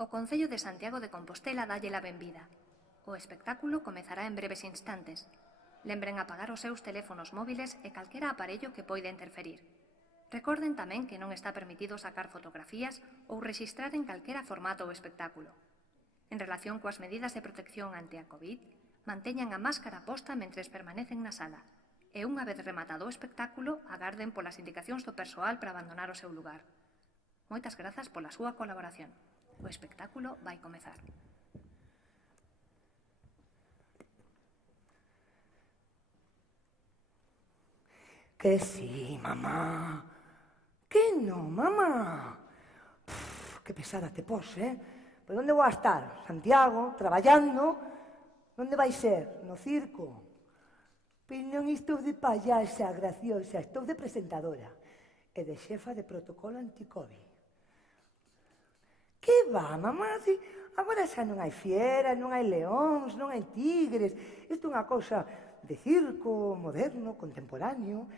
O Concello de Santiago de Compostela dálle a benvida. O espectáculo comezará en breves instantes. Lembren apagar os seus teléfonos móviles e calquera aparello que poida interferir. Recorden tamén que non está permitido sacar fotografías ou rexistrar en calquera formato o espectáculo. En relación coas medidas de protección ante a COVID, manteñan a máscara posta mentres permanecen na sala e unha vez rematado o espectáculo agarden polas indicacións do persoal para abandonar o seu lugar. Moitas grazas pola súa colaboración. O espectáculo vai comezar. Que sí, mamá. Que no, mamá. Que pesada te pos, Por onde vou a estar? Santiago, traballando? Onde vai ser? No circo? Pero non estou de payasa graciosa, estou de presentadora e de xefa de protocolo anti-COVID. Que va, mamá? Agora xa non hai fieras, non hai leóns, non hai tigres. Isto é unha cousa de circo, moderno, contemporáneo,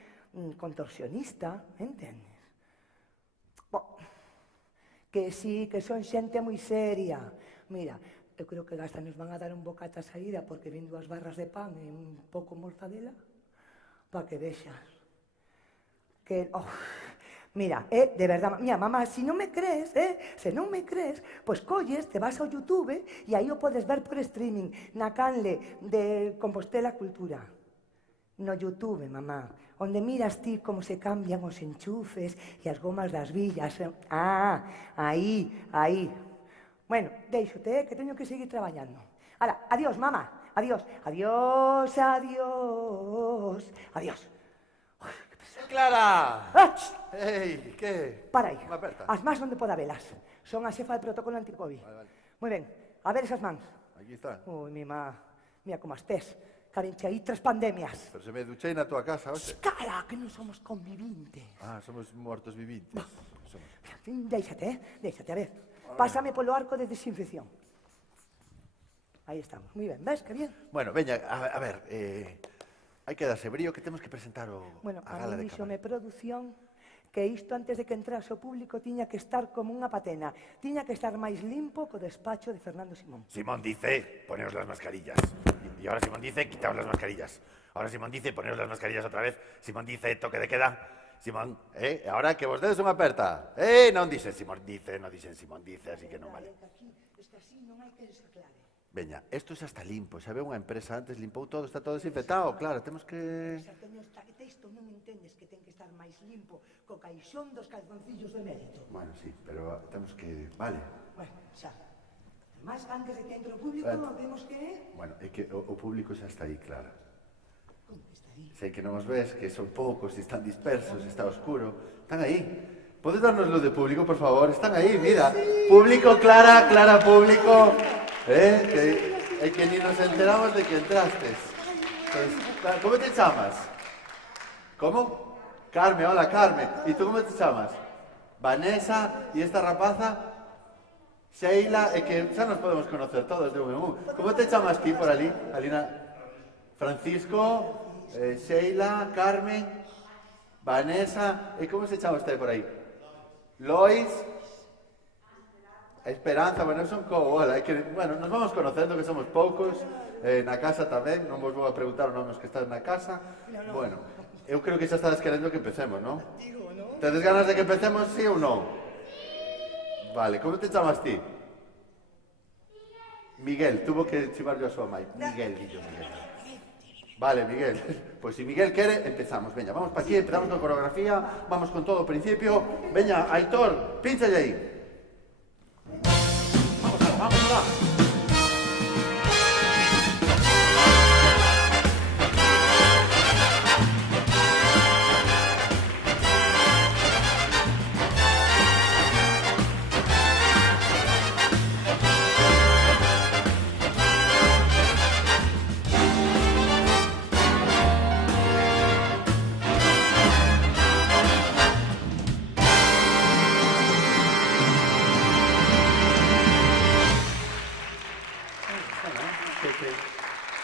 contorsionista, entendes? Bo, que sí, que son xente moi seria. Mira, eu creo que gasta nos van a dar un bocata a saída porque ven 2 barras de pan e un pouco mortadela para que vexas. Que, mira, de verdad, mira, mamá, si non me crees, se non me crees, pois colles, te vas ao YouTube e aí o podes ver por streaming, na canle de Compostela Cultura. No YouTube, mamá, onde miras ti como se cambian os enchufes e as gomas das villas. Aí. Bueno, déixote, que teño que seguir traballando. Ala, adiós, mamá, adiós. Adiós. Clara! Ei, que? Para aí. Unha aperta. As mans onde poda velas. Son a xefa de protocolo anti-COVID. Vale. Moi ben, a ver esas mans. Aquí está. Ui, mi má, mira como estés. Carenche aí 3 pandemias. Pero se me duchei na tua casa, hoxe. Cala, que non somos convivintes. Somos mortos vivintes. Déixate, a ver. Pásame polo arco de desinfección. Aí estamos, moi ben, ves que bien? Bueno, veña, a ver, hai que darse brío que temos que presentar Bueno, a a gala mí de díxome Camarón. produción que isto antes de que entrase o público tiña que estar como unha patena. Tiña que estar máis limpo co despacho de Fernando Simón. Simón dice, poneos las mascarillas. Y ahora Simón dice, quitaos las mascarillas. Ahora Simón dice, poneos las mascarillas otra vez. Simón dice, toque de queda. Simón, Ahora que vos dedes unha aperta. Non dixen Simón dice, non dixen Simón dice, así que non vale. Es que así non hai que desaclare. Veña, isto xa está limpo, xa ve unha empresa antes limpou todo, está todo desinfectado, claro, temos que... Xa teño isto non entendes que ten que estar máis limpo co caixón dos calzoncillos de mérito. Bueno, sí, pero temos que... Vale. Bueno, xa. Más antes de que entre o público, temos que... Bueno, é que o público xa está aí, claro. Como que está aí? Sei que non os ves, que son poucos, están dispersos, está oscuro. Están aí. Podes darnos luz de público, por favor? Están aí, mira. Público, Clara, público. Que ni nos enteramos de que entrastes. Pues, ¿cómo te chamas? ¿Cómo? Carme, hola Carme. ¿Y tú cómo te chamas? Vanessa, y esta rapaza... Sheila, que xa nos podemos conocer todos de un en un. ¿Cómo te chamas ti por ali? Alina? Francisco, Sheila, Carmen, Vanessa, ¿cómo se chama usted por aí? Lois, Esperanza, bueno, son como, bueno, nos vamos conocendo que somos poucos, na casa tamén, non vos vou a preguntar o nome os que están na casa. Bueno, eu creo que xa estades querendo que empecemos, non? Tedes ganas de que empecemos, sí ou non? Vale, como te chamas ti? Miguel, tuvo que chivar yo a súa mãe. Miguel. Vale, Miguel. Pois si Miguel quere, empezamos. Veña, vamos pa aquí, empezamos a coreografía, vamos con todo o principio. Veña, Aitor, pínchale aí. Vamos lá.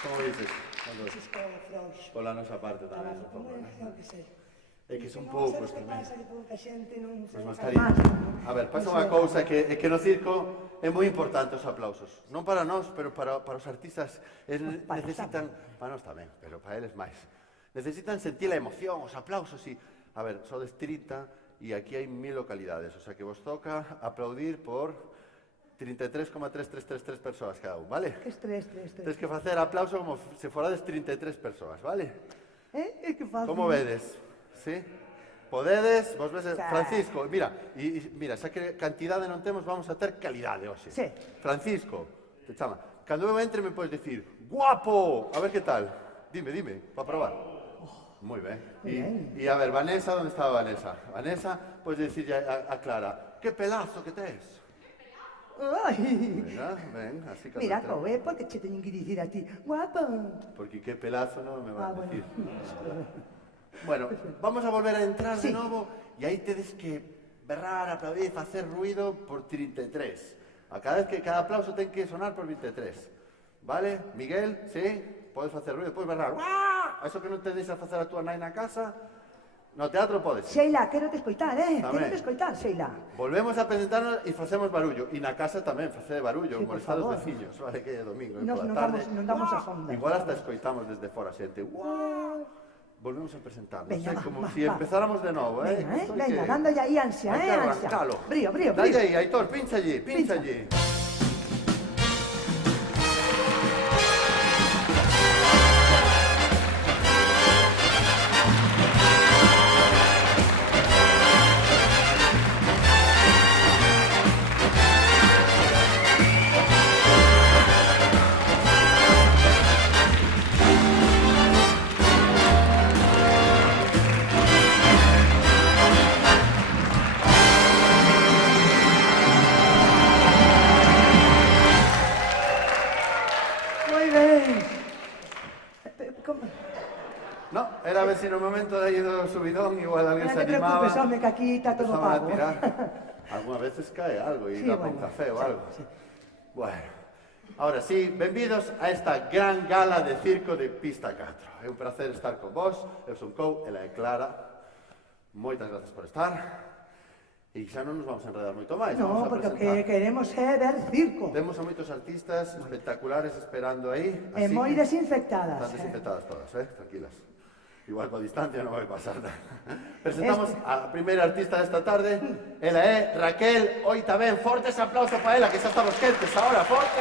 Como dices? Pola nosa parte tamén, un pouco, non? Eu que sei. É que son poucos que tamén. pasa, que pouca xente non se As fai mascarillas. máis, A ver, pasa unha cousa que no circo é moi importante os aplausos. Non para nós, pero para os artistas Para necesitan, para nós tamén, pero para eles máis. Necesitan sentir a emoción, os aplausos e, a ver, sodes 30 e aquí hai 1000 localidades, o sea que vos toca aplaudir por 33,3333 persoas cada un, vale? Que estrés. Tens que facer aplauso como se forades 33 persoas, vale? É que fácil. Como vedes? Sí? Podedes, vos ves, Sí. Francisco, mira, mira, xa que cantidade non temos, vamos a ter calidade hoxe. Sí. Francisco, te chama. Cando eu entre me podes dicir, guapo, a ver que tal. Dime, para probar. Moi ben. E a ver, Vanessa, onde estaba Vanessa? Vanessa, podes dicirlle a Clara, que pelazo que tes. Ai. Ven, así que... Mira, Coe, por que che teñen que dicir a ti? Guapa. Porque que pelazo non me va a Bueno. decir. Bueno, vamos a volver a entrar Sí. de novo e aí tedes que berrar, aplaudir, facer ruido por 33. A cada vez que cada aplauso ten que sonar por 23. Vale? Miguel, sí? Podes facer ruido, podes berrar. ¡Uah! Eso que non te deixa facer a túa nai na casa, no teatro podes. Sheila, quero te escoitar, Tamén. Quero te escoitar, Sheila. Volvemos a presentarnos e facemos barullo. E na casa tamén, facer barullo, Sí, por molestar os favor. veciños. Vale, que é domingo, Nos pola non tarde. damos a fonda. Igual hasta escoitamos desde fora xente. ¡Uah! Volvemos a presentarnos, Veña, va, como va, si va. empezáramos de novo, Venga, Isto hai venga, que- dándolle aí ansia, hai que ansia. arrancalo. Brío. Dalle aí, Aitor, pincha allí. Moi ben. Como... No, era a ver si no momento de aí do subidón igual alguén Non se te animaba. preocupes, home, que aquí está todo Empezaban a pago. tirar. Algunas veces cae algo y Sí, da para un bueno, café o sí, algo. sí. Bueno, ahora sí, benvidos a esta gran gala de circo de Pista 4. É un placer estar con vos, eu son Cou, ela é Clara. Moitas gracias por estar. E xa non nos vamos a enredar moito máis. No, vamos a porque o presentar. que queremos é ver circo. Temos a moitos artistas espectaculares esperando aí. E así moi que- desinfectadas. Están desinfectadas todas, tranquilas. Igual coa distancia non vai pasar nada. Presentamos a primeira artista desta tarde. Ela é Raquel. Hoy tamén, fortes aplausos para ela, que xa estamos quentes ahora, forte.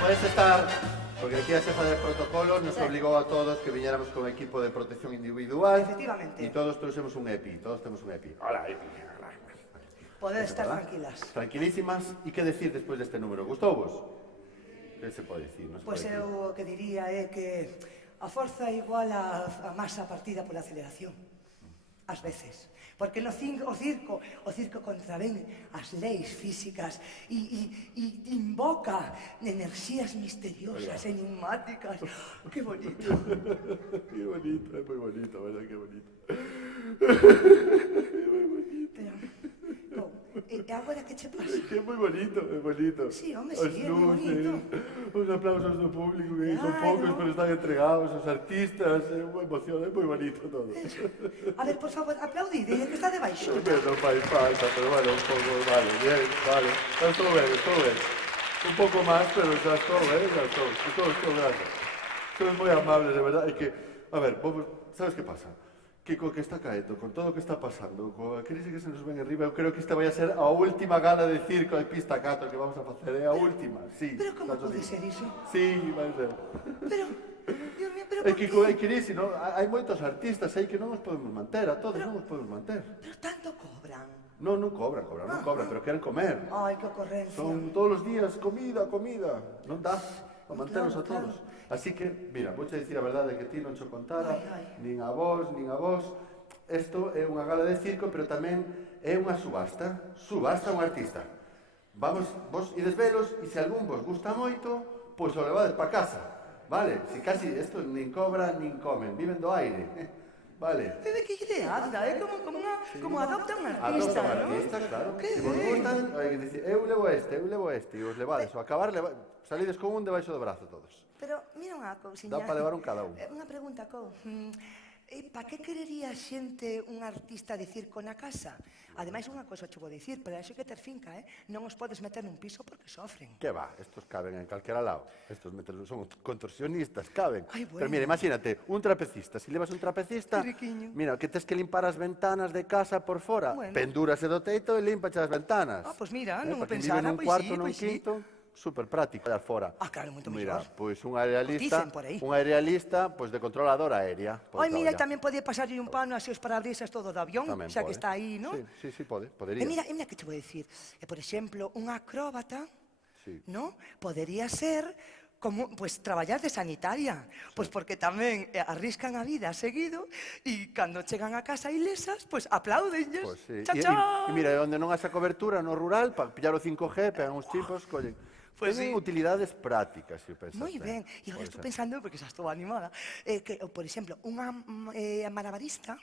Podéis estar, porque aquí a xefa de protocolo nos obligou a todos que viñéramos con equipo de protección individual. Efectivamente. E todos trouxemos un EPI, todos temos un EPI. Hola, EPI. Hola. Podedes estar ¿Verdad? tranquilas. Tranquilísimas. E que decir despois deste número? Gustouvos? Que se pode decir? Non se Pois pode decir. eu o que diría é que a forza é igual a masa partida pola aceleración. Ás veces. Porque no o circo contravén as leis físicas e invoca enerxías misteriosas, enigmáticas. Que bonito. Que bonito, é moi bonito, verdad, que bonito. Pero, e agora que che pasa? Que é moi bonito, é bonito. Sí, home, sí, é moi bonito. Os aplausos do público, que son Claro. poucos, pero están entregados, os artistas, é unha emoción, é moi bonito todo. A ver, por favor, aplaudide, que está debaixo. Non fai falta, pero bueno, un pouco, vale, bien, vale. Estou ben, estou ben. Un pouco máis, pero xa estou ben, xa estou gracias. Sois moi amables, de verdad, é que, a ver, vos, sabes que pasa? Que co que está caendo, con todo o que está pasando, coa crise que se nos ven arriba, eu creo que esta vai a ser a última gala de circo de Pista 4 que vamos a facer, é a última, sí. Pero como Tanto pode digo. ser iso? Sí, vai ser. Pero, Dios mío, pero É por que qué? coa crise, non? Hai moitos artistas aí que non os podemos manter, a todos non os podemos manter. Pero tanto cobran. Non cobran, pero queren comer. Ai, que ocurrencia. Son todos os días comida. Non dá para manternos a Claro, todos. Así que, mira, vouche dicir a verdade que ti non cho contara, Ai. nin a vos. Isto é unha gala de circo, pero tamén é unha subasta. Subasta un artista. Vamos, vos ides velos e se algún vos gusta moito, pois o levades para casa. Vale? Si casi isto nin cobran nin comen, viven do aire. Vale? Pero que idea anda, é como adopta un Adopta artista, un ¿no? artista, claro. Que Se vos ben. gustan, hai que dicir, eu levo este, e os levades. O acabar, salides con un debaixo do brazo todos. Pero, mira unha cousiña. Dá para levar un cada un. Unha pregunta, Cou. Pa que querería xente un artista de circo na casa? Ademais, unha cosa che vou dicir, pero iso que ter finca, non os podes meter nun piso porque sofren. Que va, estos caben en calquera lado. Estos son contorsionistas, caben. Ai, bueno. Pero mira, imagínate, un trapecista. Si levas un trapecista, Que riquiño. mira, que tes que limpar as ventanas de casa por fora. Bueno. Pendúrase do teito e límpache as ventanas. Ah, pois mira, non o Porque pensara, vive nun pois cuarto, sí, nun pois sí. quinto, super práctico, allá fora. Ah, claro, moito Mira, mellor. pois un aerealista, Dicen por aí. pois de controladora aérea. Ai, mira, tamén podía pasarlle un pano así os parabrisas todo do avión, Tamén xa que pode. está aí, non? Sí, podería. E mira que te vou dicir. Por exemplo, un acróbata, Sí. ¿no? Podería ser como, pues, traballar de sanitaria. Pois porque tamén arriscan a vida seguido e cando chegan a casa ilesas, pues aplaudenlles. Pois sí. Cha, cha. E mira, onde non haxa cobertura no rural, para pillar o 5G, pegan uns chimpos, collen. Pois Tenen sí. utilidades prácticas, se o pensas. Moi ben. E agora estou pensando, porque xa estou animada, que, por exemplo, unha malabarista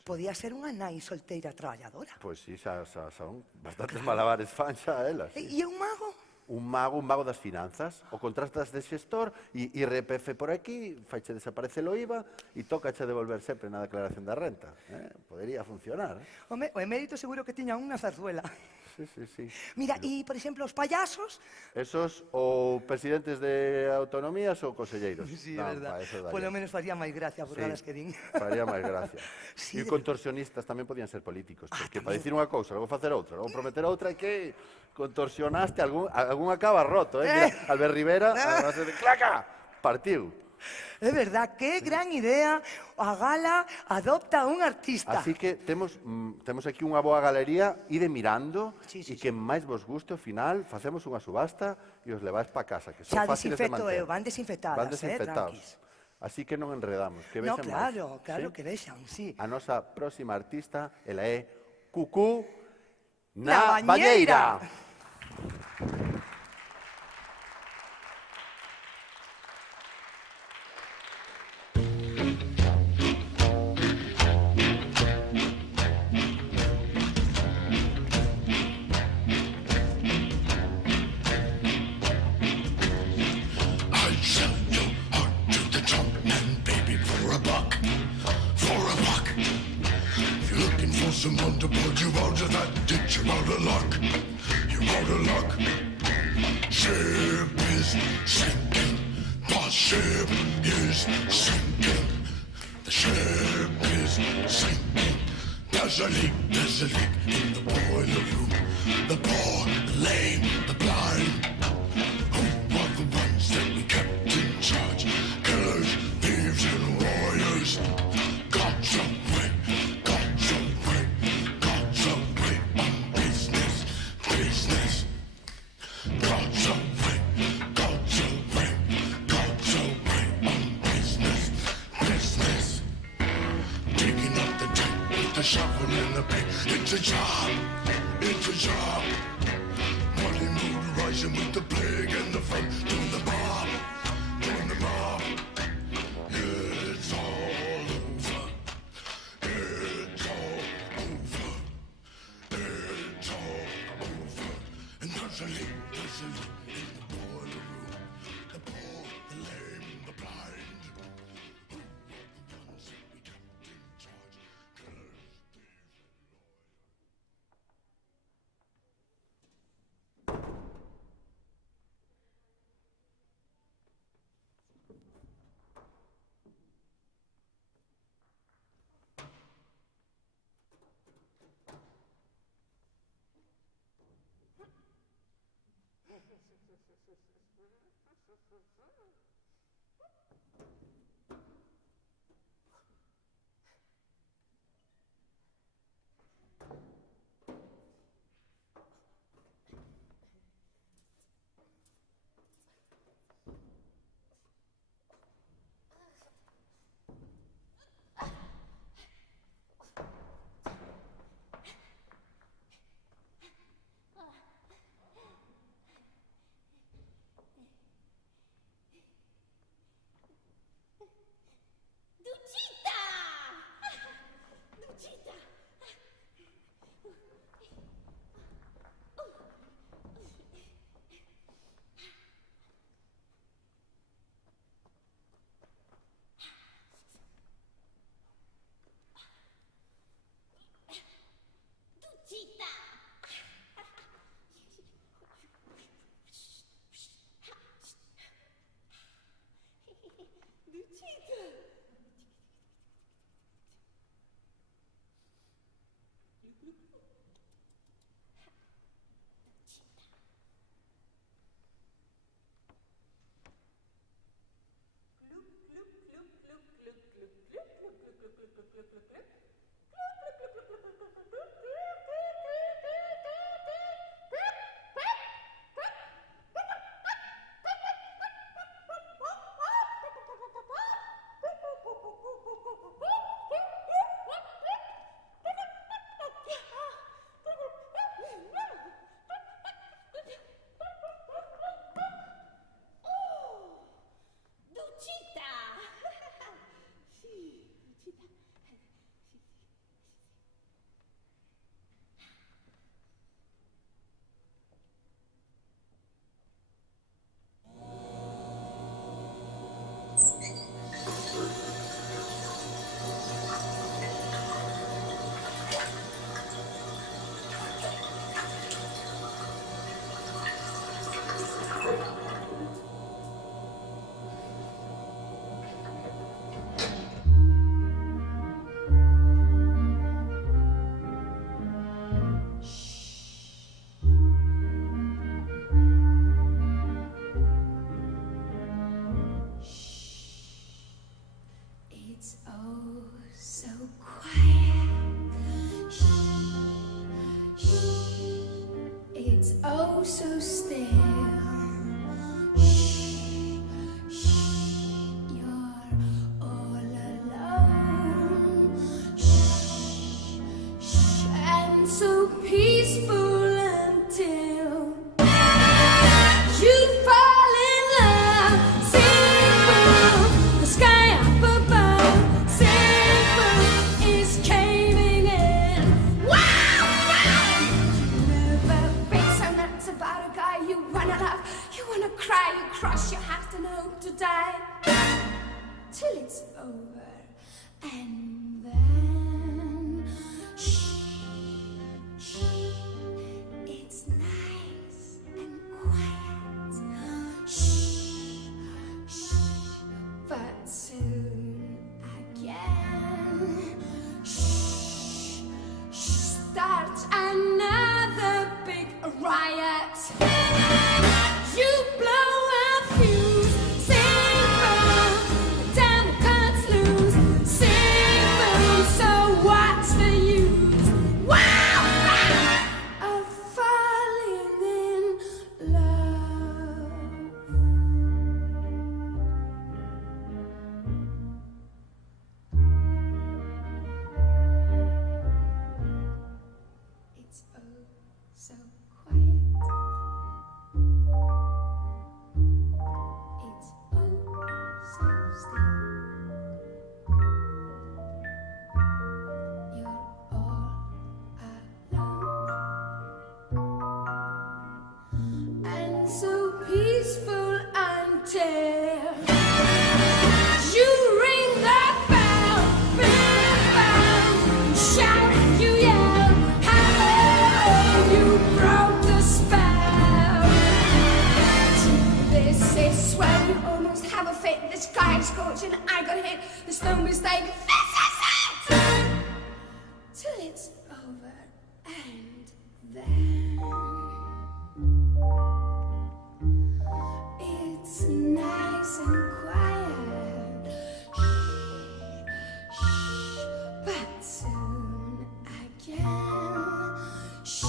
podía ser unha nai solteira traballadora. Pois sí, xa son bastantes malabares fan xa elas. E un mago? Un mago das finanzas. O contrastas de xestor e IRPF por aquí, faiche desaparece o IVA e tócache devolver sempre na declaración da renta. Podería funcionar. Home, o emérito seguro que tiña unha zarzuela. Sí. Mira, e, por exemplo, os payasos... Esos ou presidentes de autonomías ou conselleiros. Sí, é verdad. Eso Polo menos faría máis gracia, por Sí, ganas que din. faría máis gracia. Sí, E contorsionistas tamén podían ser políticos, porque para tamén. dicir unha cousa, logo facer outra, logo prometer outra, é que contorsionaste, algún acaba roto, Mira, Albert Rivera, a base de claca, partiu. É verdad, que gran idea a gala adopta un artista. Así que temos aquí unha boa galería, ide mirando, Sí, e que máis vos guste ao final, facemos unha subasta e os levais pa casa, que son Xa fáciles de desinfecto manter. eu, van desinfectadas, Van desinfectados. tranquis. Así que non enredamos, que No, vexen claro, máis. claro ¿Sí? que vexan, sí. A nosa próxima artista, ela é Cucú Na na Bañeira. Bañeira. I'll sell your heart to the trunk man, baby, for a buck. For a buck. If you're looking for someone to pull you out of that ditch, you're out of luck. You're out of luck. Ship is sinking. The ship is sinking. The ship is sinking. There's a leak in the boiler room. The poor, the lame, the blind. Who are the ones that we kept in charge? Killers, thieves, and warriors. God's away, God's away, God's away on business, business. God's away, God's away, God's away on business, business. Digging up the dirt with the shovel and the pick. It's a job, it's a job. Money mood rising with the plague and the fun. Doing the mob, doing the mob. It's all over. It's all over. It's all over. And there's a leak in the boiler room. The poor, the lame, the blind. Who are the ones that we kept in charge? Killers, thieves, Duchita! Duchita! Duchita! Duchita! die till it's over, and then shh, shh, it's nice and quiet. Shh, shh, but soon again, shh, shh, starts another big riot. You blow a fuse, sing boom, the devil cuts loose, sing boom, so what's the use? Wow, of falling in love. It's oh so quiet. It's oh so still. You're all alone and so peaceful until you ring the bell, bell, bell, shout, you yell, hello, you broke the spell. This is when you almost have a fit. The sky is scorching, I got hit. There's no mistake. This is it! Till it's over, and then it's nice and quiet. Shh, shh, but soon again, shh,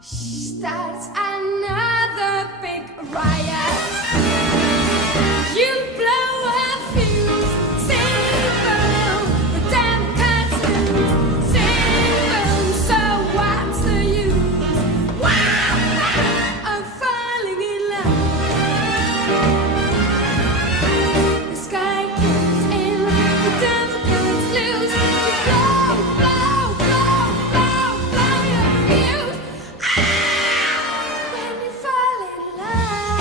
starts another big riot. You blow a fuse, sing boom, the devil cuts loose, sing boom, so what's the use? Wow, I'm falling in love. The sky gives in, the devil cuts loose, you blow, blow, blow, blow, blow your fuse. When you fall in love.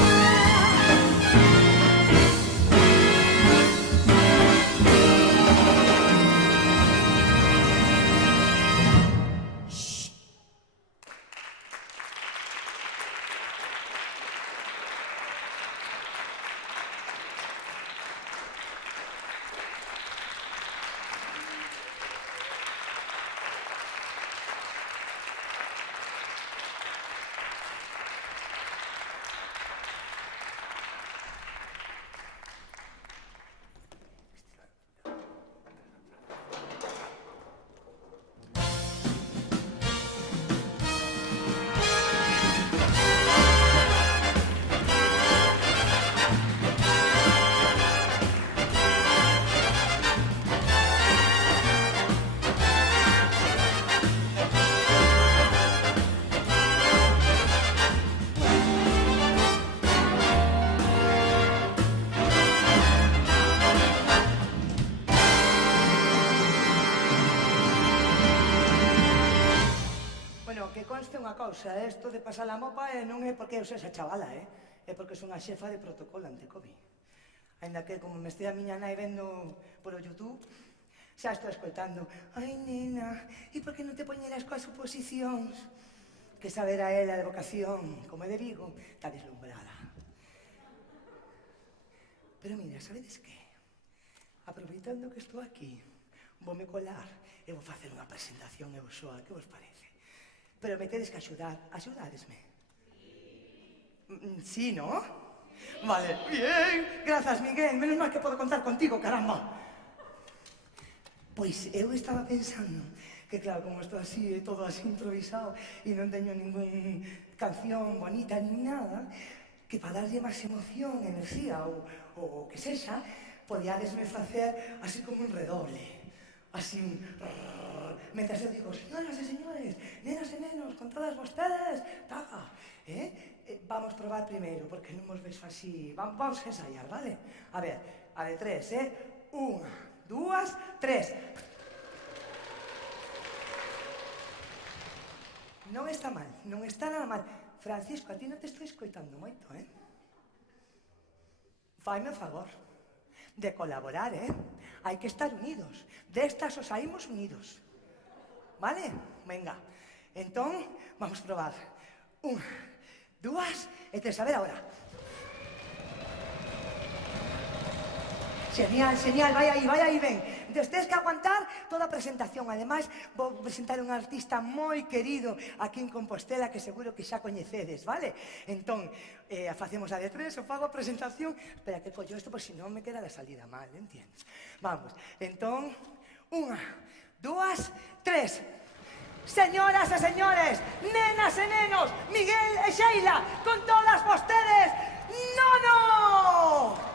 Bueno, que conste unha cousa, isto de pasar a mopa non é porque eu sexa chavala, é porque son a xefa de protocolo anti-Covid. Ainda que, como me estea a miña nai vendo polo YouTube, xa estou escoitando: ai, nena, e por que non te poñeras coas suposicións? Que saberá ela de vocación, como é de Vigo, está deslumbrada. Pero mira, sabedes que? Aproveitando que estou aquí, voume colar e vou facer unha presentación eu soa, que vos parece? Pero me tedes que axudar, axudadesme. Sí, ¿no? Vale, bien, grazas, Miguel, menos mal que podo contar contigo, caramba. Pois eu estaba pensando que, claro, como estou así, todo así improvisado e non teño ningún canción bonita ni nada, que para darlle máis emoción, enerxía ou o que sexa, podíadesme facer así como un redoble, así un... Mentras eu digo: señoras e señores, nenas e nenos, con todas vostedes, taca, vamos probar primeiro, porque non vos vexo así. Vamos a ensayar, vale? A ver, a de tres, Unha, dúas, tres. Non está mal, non está nada mal. Francisco, a ti non te estou escoitando moito, faime o favor de colaborar, Hai que estar unidos. Destas os saímos unidos. Vale? Venga. Entón, vamos probar. 1, 2 e 3. A ver agora. Genial, genial, vai aí, ben. Tens que aguantar toda a presentación. Ademais, vou presentar un artista moi querido aquí en Compostela que seguro que xa coñecedes, vale? Entón, facemos a de 3, o fago a presentación. Espera, que collo isto, por si non me queda la salida mal, entiendes? Vamos, entón, 1, 2, 3. Señoras e señores, nenas e nenos, Miguel e Sheila, con todas vostedes, Nono!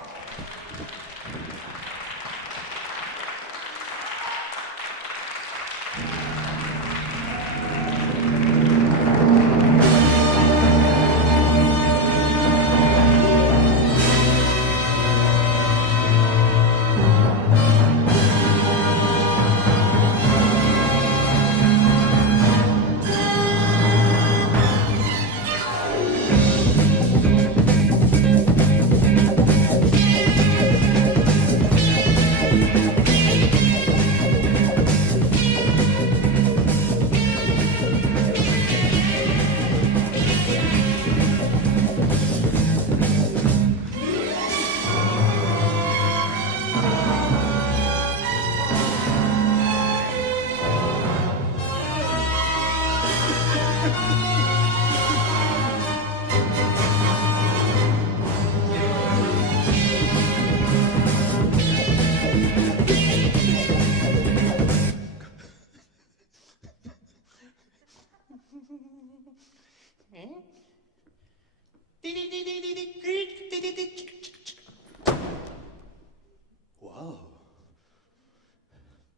Wow.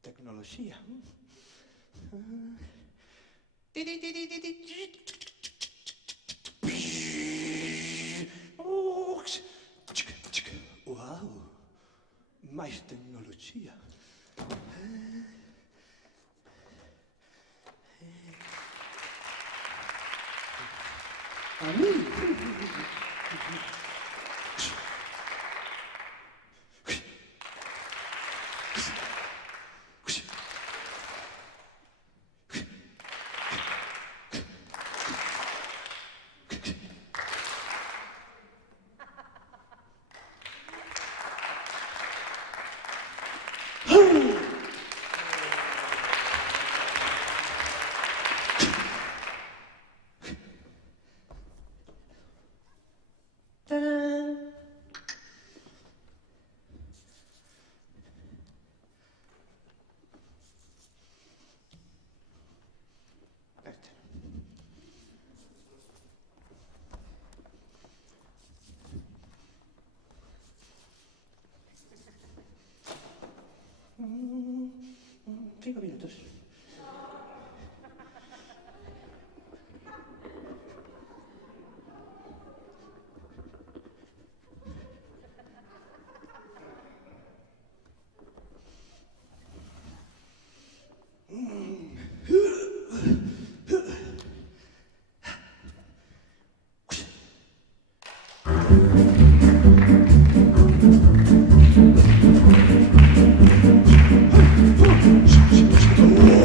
Tecnoloxía. Wow. Máis tecnoloxía. A mí. Cinco minutos. Oh!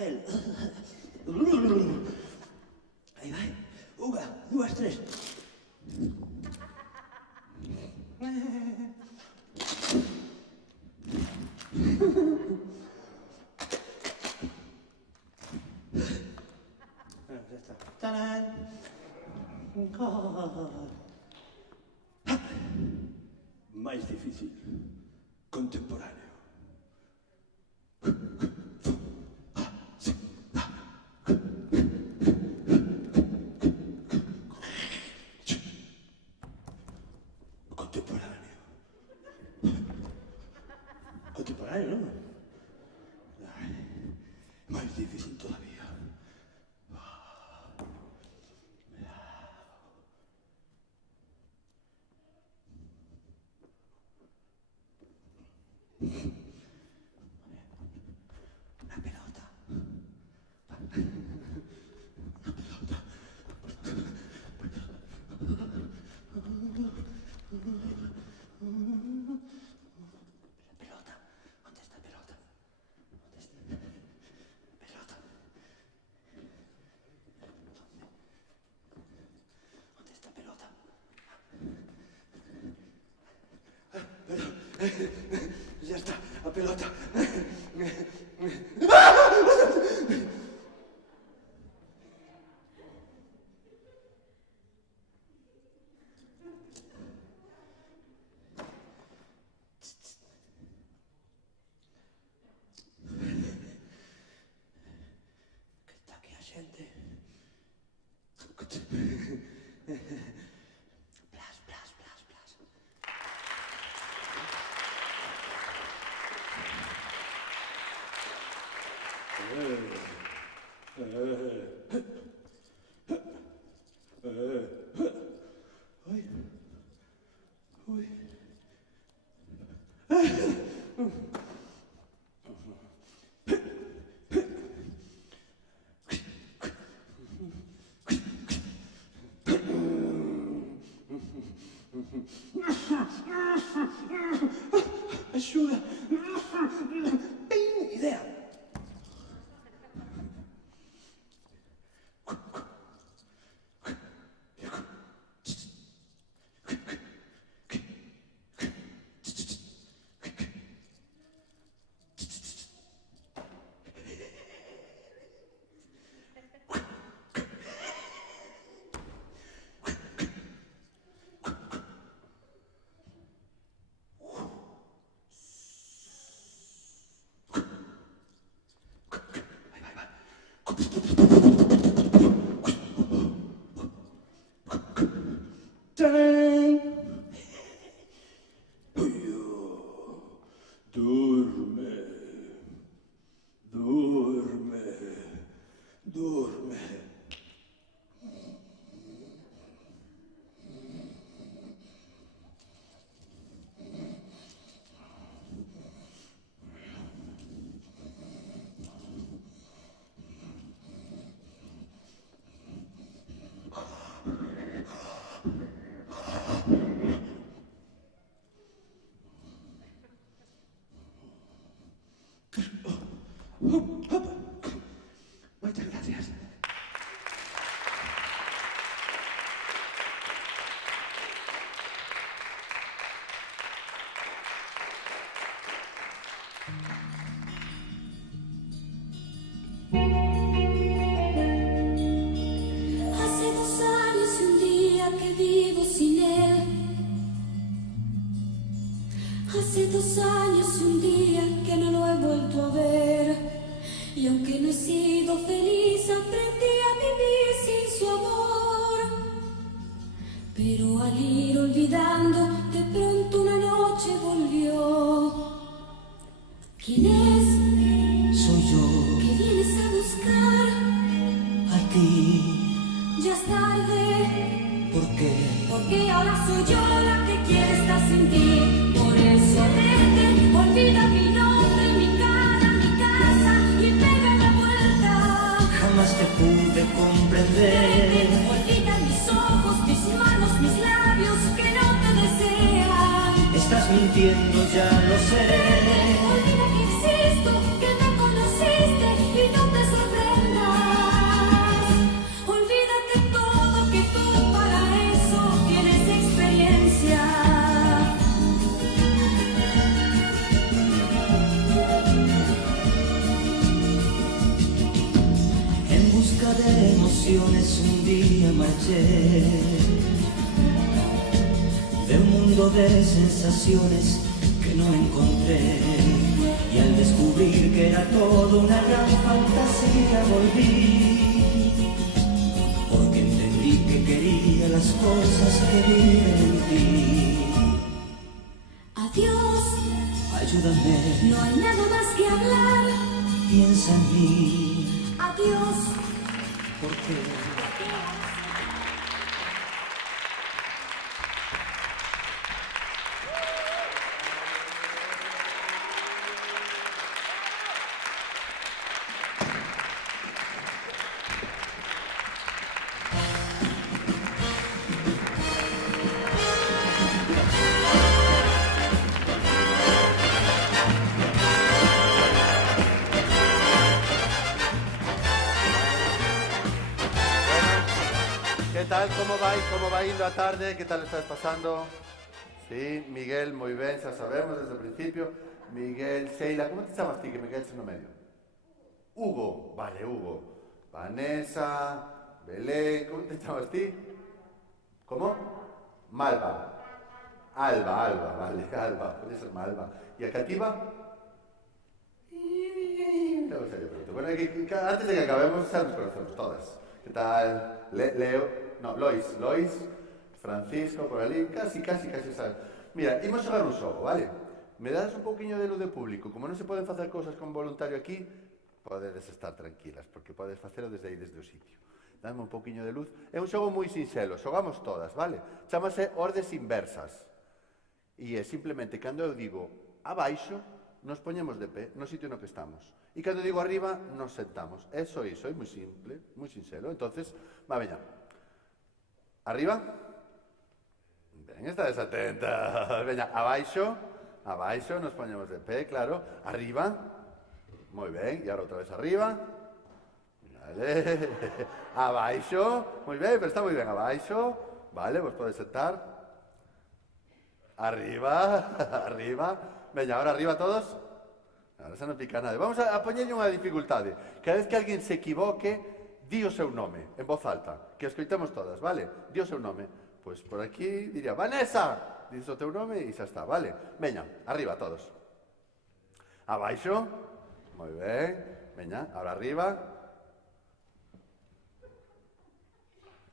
gel. Aí vai. 1, 2, 3. Ya está. ¡Tarán! Máis difícil. Contemporáneo. Contemporáneo. Contemporáneo, ¿no? Ay, más difícil todavía. Una pelota. Pelota. ¿Dónde está pelota? ¿Dónde está? Pelota. ¿Dónde está pelota? Ya está, la pelota. Que está aquí a xente. Blas, blas, blas, blas. Uy. Uy. Axuda. Tenho idea. ¡Tarán! Duerme, duerme, duerme. Muchas gracias. Hace 2 años y un día que vivo sin él. Hace 2 años y un día que no lo he vuelto a ver. Y aunque no he sido feliz, aprendí a vivir sin su amor. Pero al ir olvidando, de pronto una noche volvió. ¿Quién es? Soy yo, ¿Qué vienes a buscar? a ti, Ya es tarde, ¿por qué? porque ahora soy yo la que quiere estar sin ti. Por eso vete, olvida mi nombre, mi cara, mi casa y pega la vuelta. Jamás te pude comprender. Olvida mis ojos, mis manos, mis labios que no te desean. Estás mintiendo, ya lo sé. Olvida que existo, que me conociste y no te ayer, de un mundo de sensaciones que no encontré, y al descubrir que era todo una gran fantasía volví, porque entendí que quería las cosas que viven en ti. Adiós, Ayúdame, no hay nada más que hablar. piensa en mí, Adiós. porque ¿Qué tal? ¿Cómo va indo a tarde? ¿Qué tal estás pasando? Sí, Miguel, moi ben, xa sabemos desde o principio. Miguel, Sheila, como te chamas ti que me quedes no medio? Hugo, vale, Hugo. Vanessa, Belén, como te chamas ti? ¿Cómo? Malva. Alba, vale, Alba, puede ser Malva. ¿Y a Cativa? No sé, yo pregunto. Bueno, antes de que acabemos, ya nos conocemos todas. ¿Qué tal? Leo, no, Lois, Francisco, por ali, casi sabes. Mira, imos xogar un xogo, vale? Me das un pouquiño de luz de público. Como non se poden facer cousas con voluntario aquí, podedes estar tranquilas, porque podes facelo desde aí, desde o sitio. Dame un pouquiño de luz. É un xogo moi sinxelo, xogamos todas, vale? Chámase ordes inversas. E é simplemente, cando eu digo abaixo, nos poñemos de pé no sitio no que estamos. E cando digo arriba, nos sentamos. Eso é moi simple, moi sinxelo. Entonces, va, veña. Arriba. Ben, estades atenta. Veña, abaixo, nos poñemos de pé, claro. Arriba. Moi ben, e agora outra vez arriba. Vale. Abaixo. Moi ben, pero está moi ben abaixo. Vale, vos podes sentar. Arriba. Veña, ahora arriba todos. Ahora xa non pica nada. Vamos a poñerlle unha dificultade. Cada vez que alguén se equivoque, di o seu nome, en voz alta. Que escoitemos todas, vale? Di o seu nome. Pois por aquí diría, Vanessa! Dices o teu nome e xa está, vale? Veña, arriba todos. Abaixo. Moi ben. Veña, ahora arriba.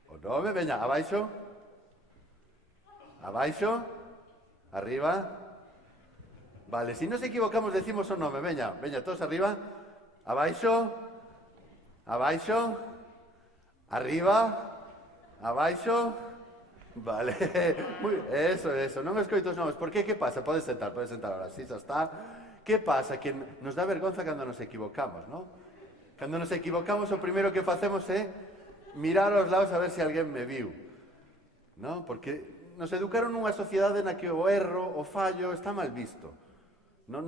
O nome, veña, abaixo. Arriba. Vale, si nos equivocamos decimos o nome, veña, todos arriba, abaixo, arriba, abaixo, vale, eso, non escoito os nomes, por que pasa? Podes sentar ahora, si, xa está. Que pasa? Que nos dá vergonza cando nos equivocamos, non? Cando nos equivocamos o primeiro que facemos é mirar aos lados a ver se alguén me viu, non? Porque nos educaron nunha sociedade na que o erro, o fallo, está mal visto. Non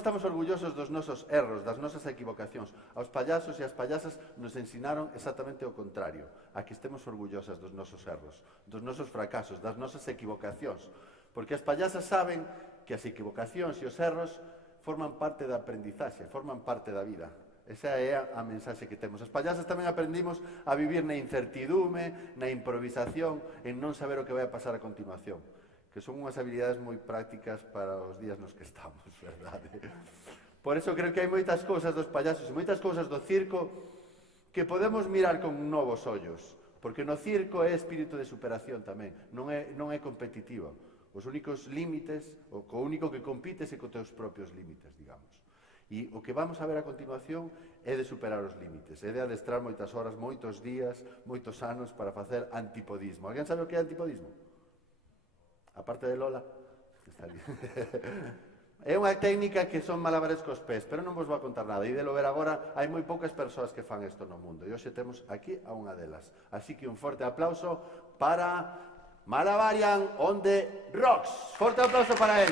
estamos orgullosos dos nosos erros, das nosas equivocacións. Aos payasos e as payasas nos ensinaron exactamente o contrario, a que estemos orgullosas dos nosos erros, dos nosos fracasos, das nosas equivocacións. Porque as payasas saben que as equivocacións e os erros forman parte da aprendizaxe, forman parte da vida. Esa é a mensaxe que temos. As payasas tamén aprendimos a vivir na incertidume, na improvisación, en non saber o que vai a pasar a continuación. Que son unhas habilidades moi prácticas para os días nos que estamos, verdade? Por eso creo que hai moitas cousas dos payasos e moitas cousas do circo que podemos mirar con novos ollos, porque no circo é espírito de superación tamén, non é competitivo. Os únicos límites, o único que compites é co teus propios límites, digamos. E o que vamos a ver a continuación é de superar os límites, é de adestrar moitas horas, moitos días, moitos anos para facer antipodismo. Alguén sabe o que é antipodismo? A parte de Lola, está ali. É unha técnica que son malabares cos pés, pero non vos vou a contar nada. E de lo ver agora, hai moi poucas persoas que fan isto no mundo. E hoxe temos aquí a unha delas. Así que un forte aplauso para Malabarian on the Rocks. Forte aplauso para él.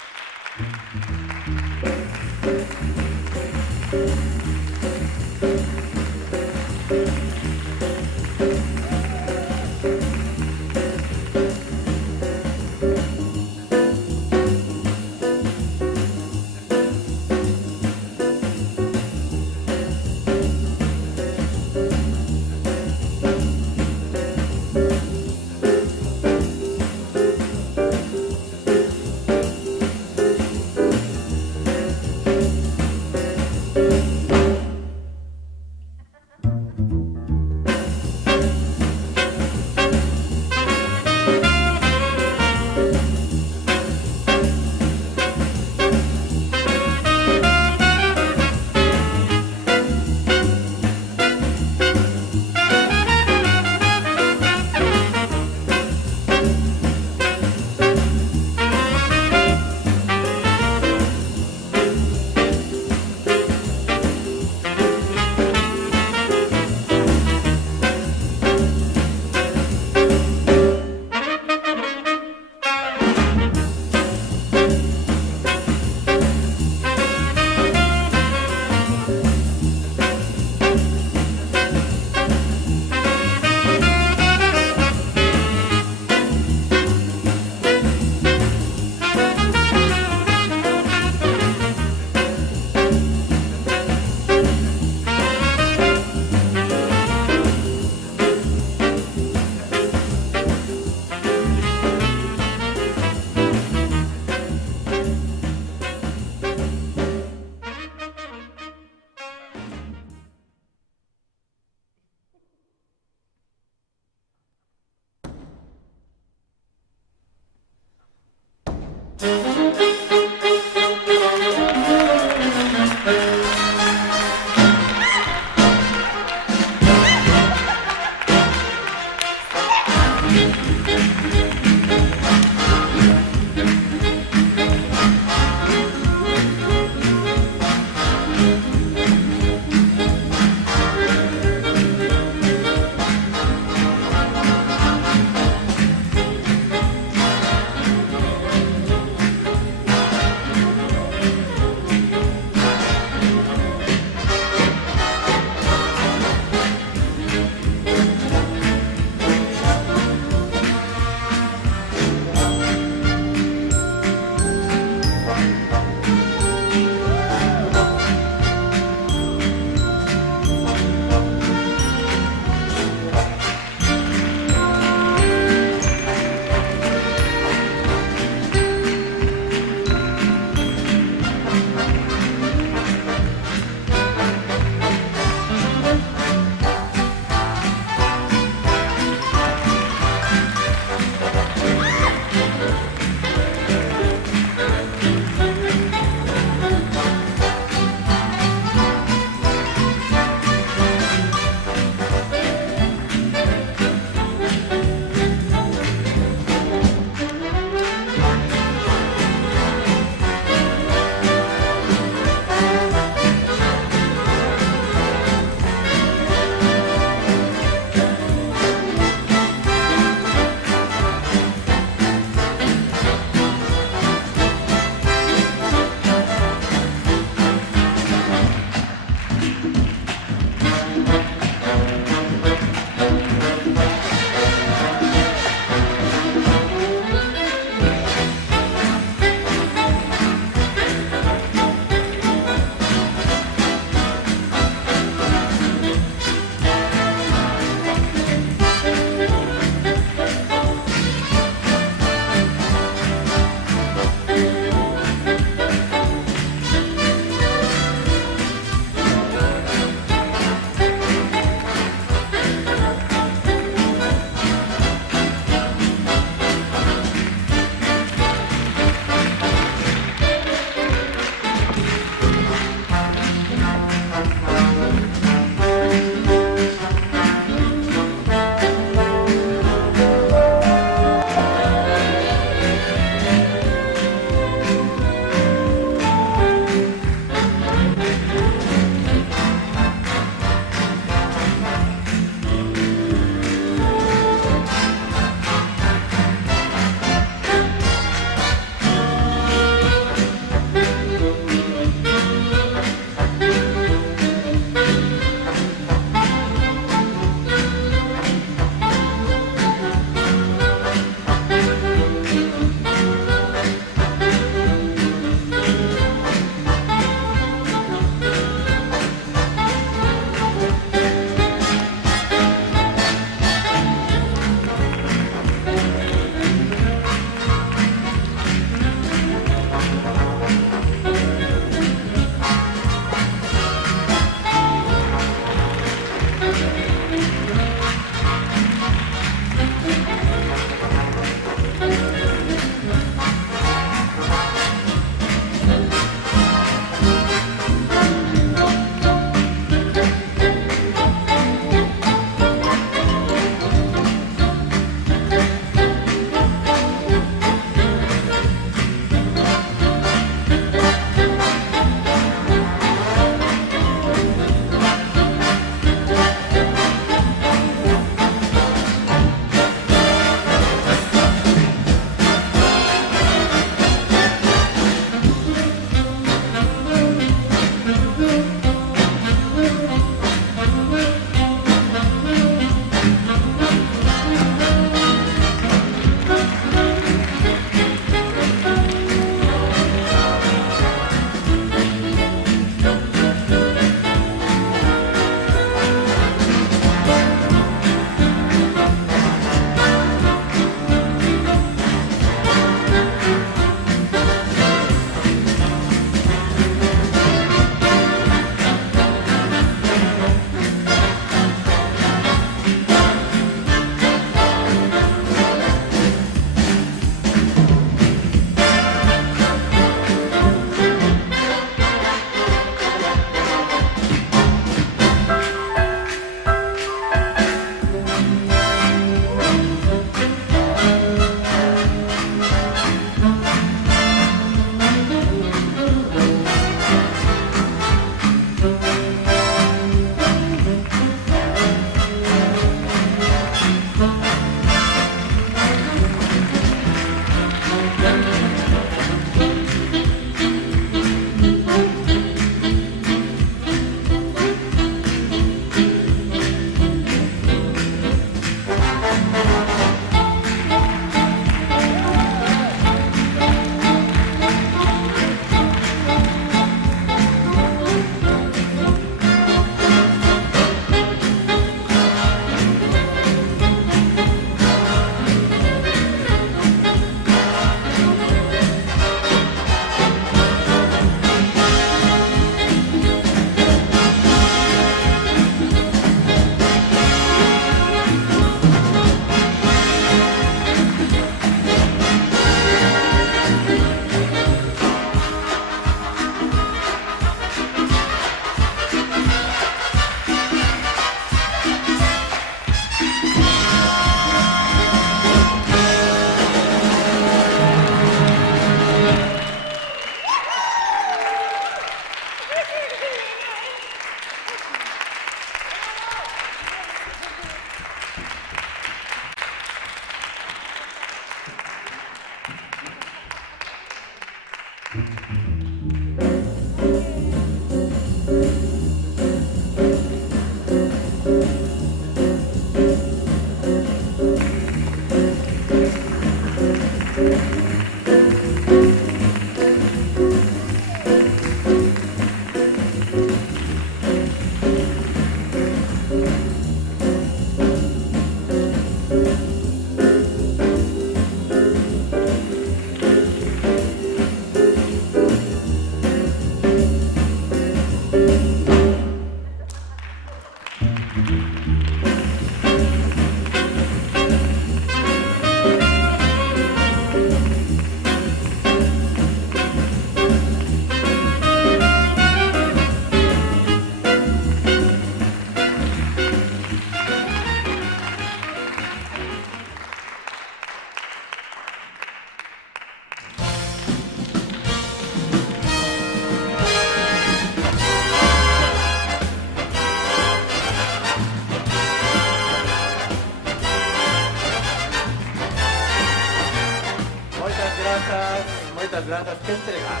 grazas, que entregar.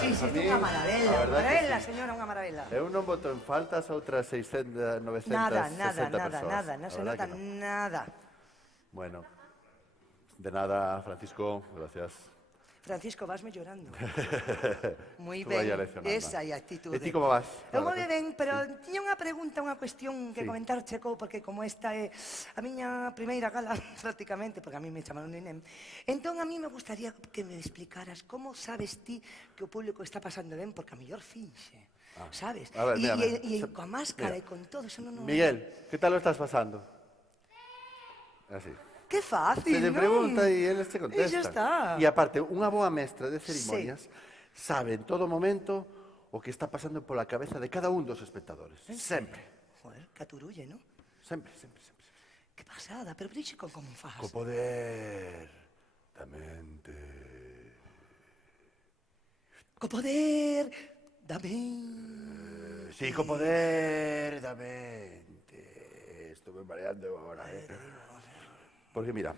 Sí, A mí, unha maravilla, a verdade que maravilla, sí. señora, unha maravilla. Eu non boto en faltas outras 600, 960 Nada, non persoas. se A nota verdade que no. nada. Bueno, de nada, Francisco, gracias. Francisco, vasme llorando. Moi Estuve aí ben, a leccionar, esa é a actitude. E ti como vas? Eu moi ben, pero tiña unha pregunta, unha cuestión que Sí. comentar, Checo, porque como esta é a miña primeira gala, prácticamente, porque a mí me chamaron Ninem, entón a mí me gustaría que me explicaras como sabes ti que o público está pasando ben, porque a mellor finxe, sabes? A ver, mira, E coa máscara e con todo, eso non... Miguel, que tal lo estás pasando? Así. Que fácil, Se le non? pregunta e eles te contestan. E xa está. E aparte, unha boa mestra de cerimonias sabe en todo momento o que está pasando pola cabeza de cada un dos espectadores. Sempre. Joder, caturulle, non? Sempre. Que pasada, pero dixe con como faz. Co poder da mente. Co poder da mente. Sí, co poder da mente. Estuve mareando agora, Porque mira,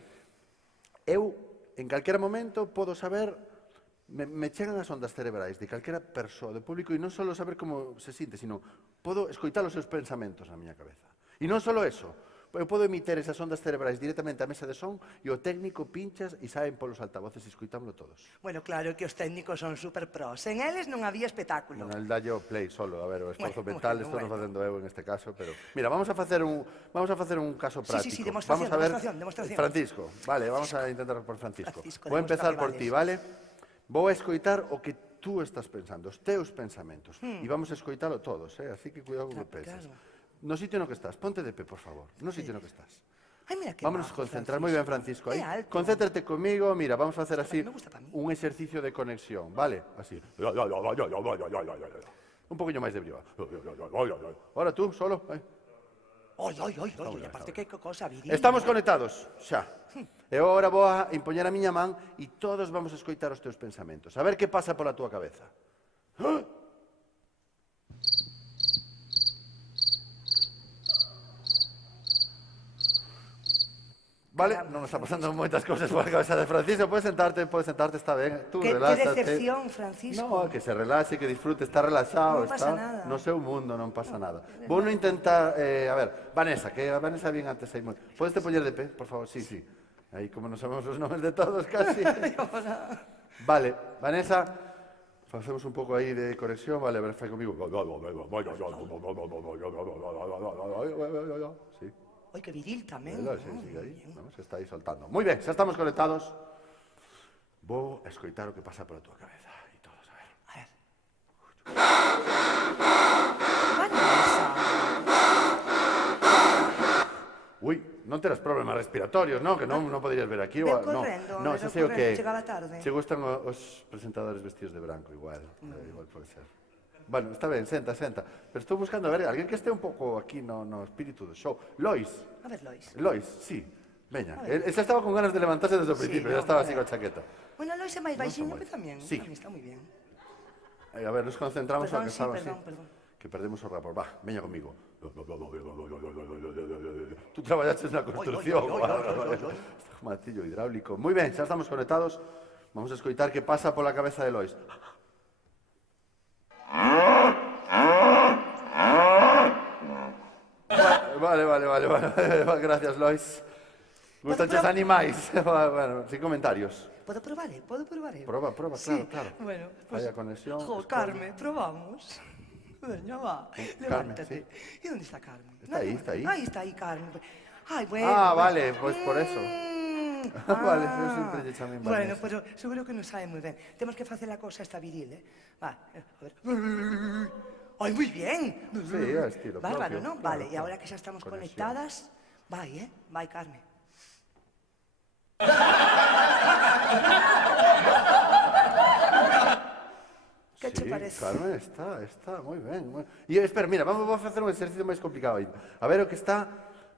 eu en calquera momento podo saber, me chegan as ondas cerebrais de calquera persoa do público e non só saber como se sinte, sino podo escoitar os seus pensamentos na miña cabeza. E non só eso, eu podo emitir esas ondas cerebrais directamente á mesa de son e o técnico pinchas e saen polos altavoces e escoitámoslo todos. Bueno, claro que os técnicos son super pros. En eles non había espectáculo. Bueno, el dallo play solo, a ver, o esforzo mental, bueno, estou non facendo eu en este caso, pero... Mira, vamos a facer un caso práctico. Sí, demostración, Vamos a ver, demostración. Francisco, vale, vamos a intentar por Francisco. Vou demostra empezar que por vales. ti, vale? Vou a escoitar o que tú estás pensando, os teus pensamentos. E vamos a escoitalo todos, así que cuidado con o que penses. No sitio no que estás, ponte de pé, por favor. No sitio no que estás. Ai, mira que Vámonos a bajo, concentrar, Francisco. moi ben, Francisco. É Aí. alto. Concéntrate comigo, mira, vamos a facer así me gusta pa mí. un exercicio de conexión, vale? Así. Un poquinho máis de brío. Ahora tú, solo. Oi, aparte que cosa viril. Estamos conectados, xa. Eu agora vou a impoñer a miña man e todos vamos a escoitar os teus pensamentos. A ver que pasa pola túa cabeza. Vale, non está pasando moitas cousas pola cabeza de Francisco. Podes sentarte, está ben. Tú Que reláxate. decepción, Francisco. No, que se relaxe, que disfrute, está relaxado, Non pasa está nada. no seu mundo, non pasa nada. Vou non intentar, a ver, Vanessa, que a Vanessa vin antes aí moi. Podes te poñer de pé, por favor? Sí. Aí como non sabemos os nomes de todos, casi. Vale, Vanessa, facemos un pouco aí de conexión, vale, a ver, fai comigo. Sí. Oi, que viril tamén. Sí, aí, vamos, está aí soltando. Moi ben, xa estamos conectados. Vou a escoitar o que pasa pola túa cabeza. E todos, a ver. A ver. Vanessa. Ui, non terás problemas respiratorios, non? Que non poderías ver aquí. Veu correndo, non, xa sei o que... chegaba tarde. Che gustan os presentadores vestidos de branco, igual. Igual pode ser. Bueno, está ben, senta. Pero estou buscando, a ver, alguén que este un pouco aquí no espírito do show. Lois. A ver, Lois. Lois, sí. Veña. El xa estaba con ganas de levantarse desde o principio, xa estaba así coa chaqueta. Bueno, Lois é máis baixinho, pero tamén. Sí. Está moi bien. A ver, nos concentramos Perdón, ao que sí, estaba así. perdón. Que perdemos o rapor. Va, veña comigo. Tú traballaches na construcción. Está martillo hidráulico. Moi ben, xa estamos conectados. Vamos a escoitar que pasa pola cabeza de Lois. Vale. Gracias, Lois. Gustan os animais? Bueno, sin comentarios. Podo probar, Proba, claro. Bueno, pues... Vaya conexión. Carme, probamos. Veña, va, levántate. Sí. ¿Y dónde está Carmen? Está ahí. Ahí está Carmen. Ay, bueno. Vale, pues por eso. Vale, eu sempre lle chamei Vanessa. Bueno, pero seguro que non sabe moi ben. Temos que facer a cosa esta viril, Va, a ver. Ai, moi bien. Sí, é estilo Bárbaro, propio. non? Vale, e agora que xa estamos conectadas, vai, vai, Carmen. Que che parece? Carmen, está moi ben. E espera, mira, vamos a facer un exercicio máis complicado ainda. A ver o que está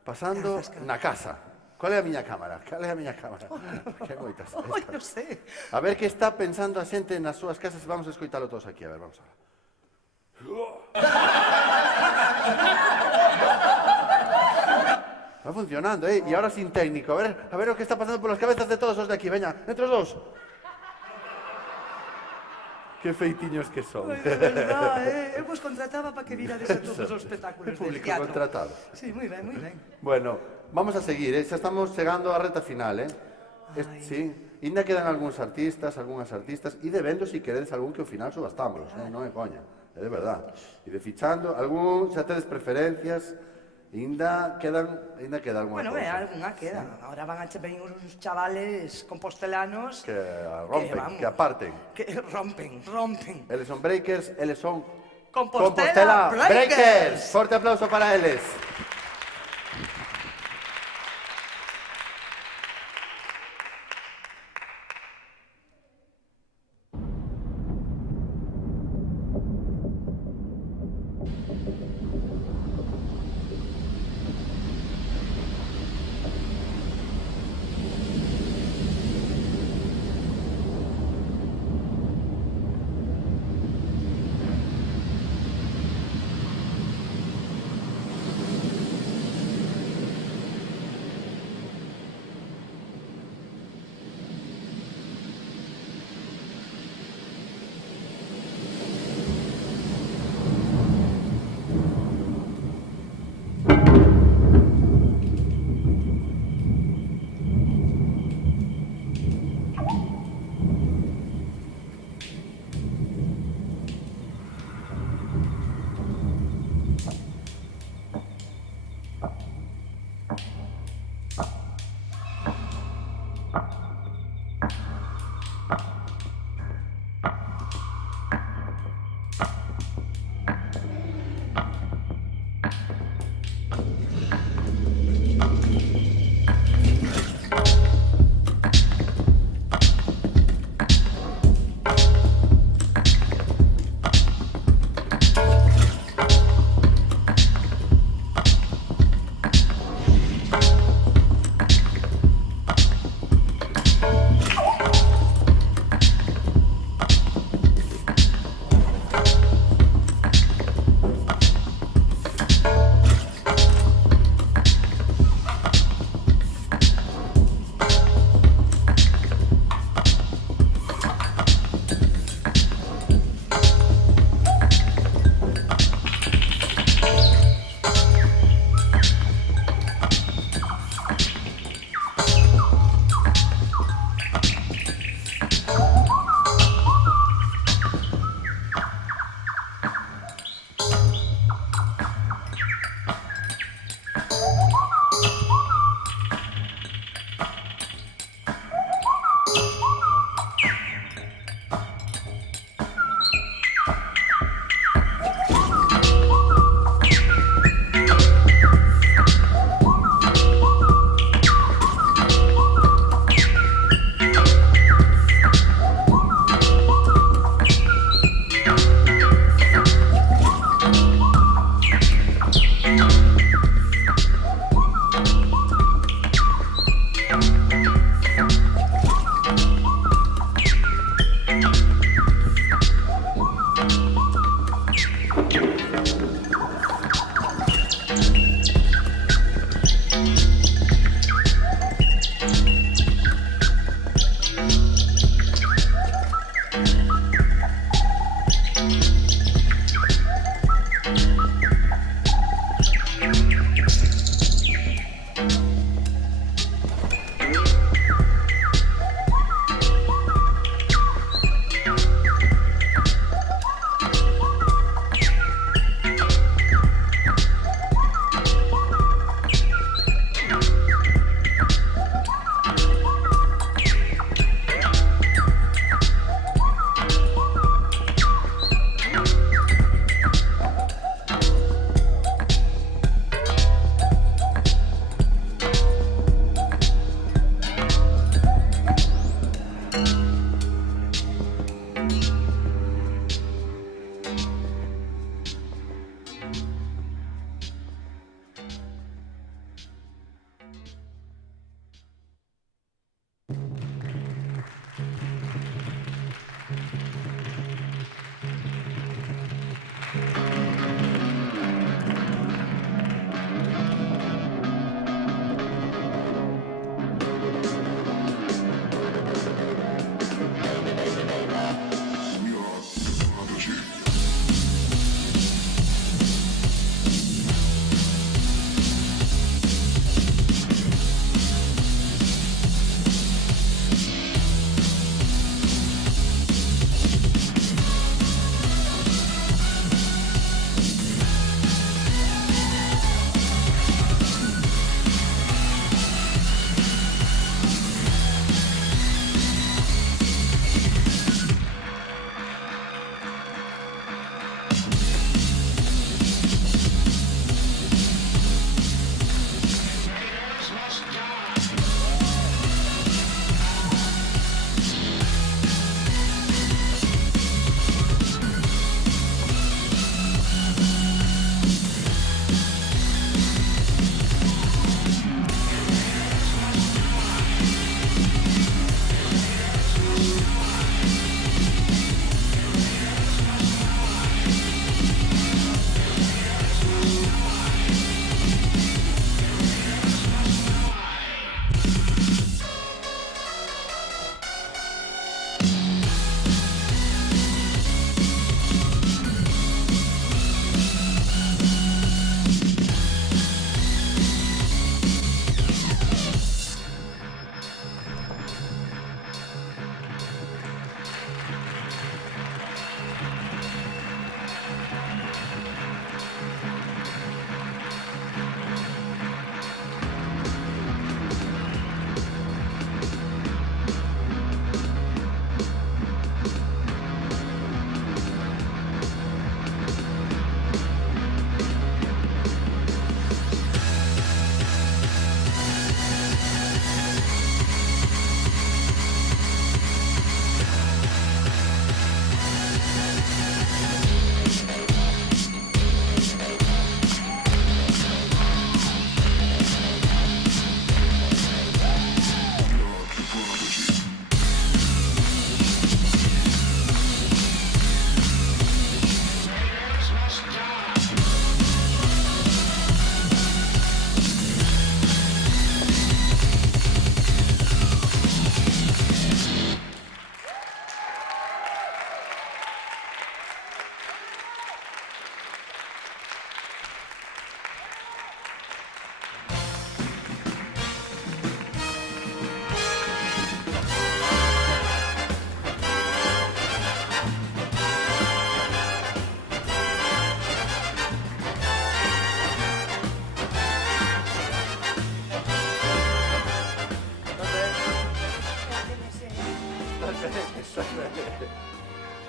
pasando na casa. Qual é a miña cámara? Que hai moitas. Ai, non sei. A ver que está pensando a xente nas súas casas. Vamos a escoitalo todos aquí. A ver, vamos ahora. Está funcionando, E ahora sin técnico. A ver o que está pasando polas cabezas de todos os de aquí. Veña, entre os dous. Que feitiños que son. Ai, de verdade, Eu vos contrataba para que virades a todos os espectáculos de Público teatro. contratado. Sí, moi ben, moi ben. Bueno, vamos a seguir, Xa estamos chegando á reta final, Sí, ainda quedan algúns artistas, algunhas artistas, e debendo, se queredes, algún que ao final subastámoslos, non é coña, é de verdad. E de fichando, algún, xa tedes preferencias, ainda queda algunha Bueno, cousa. algunha queda. Ahora van a venir uns chavales compostelanos Que rompen, vamos, que aparten. que rompen. Eles son breakers, eles son Compostela Breakers. Forte aplauso para eles.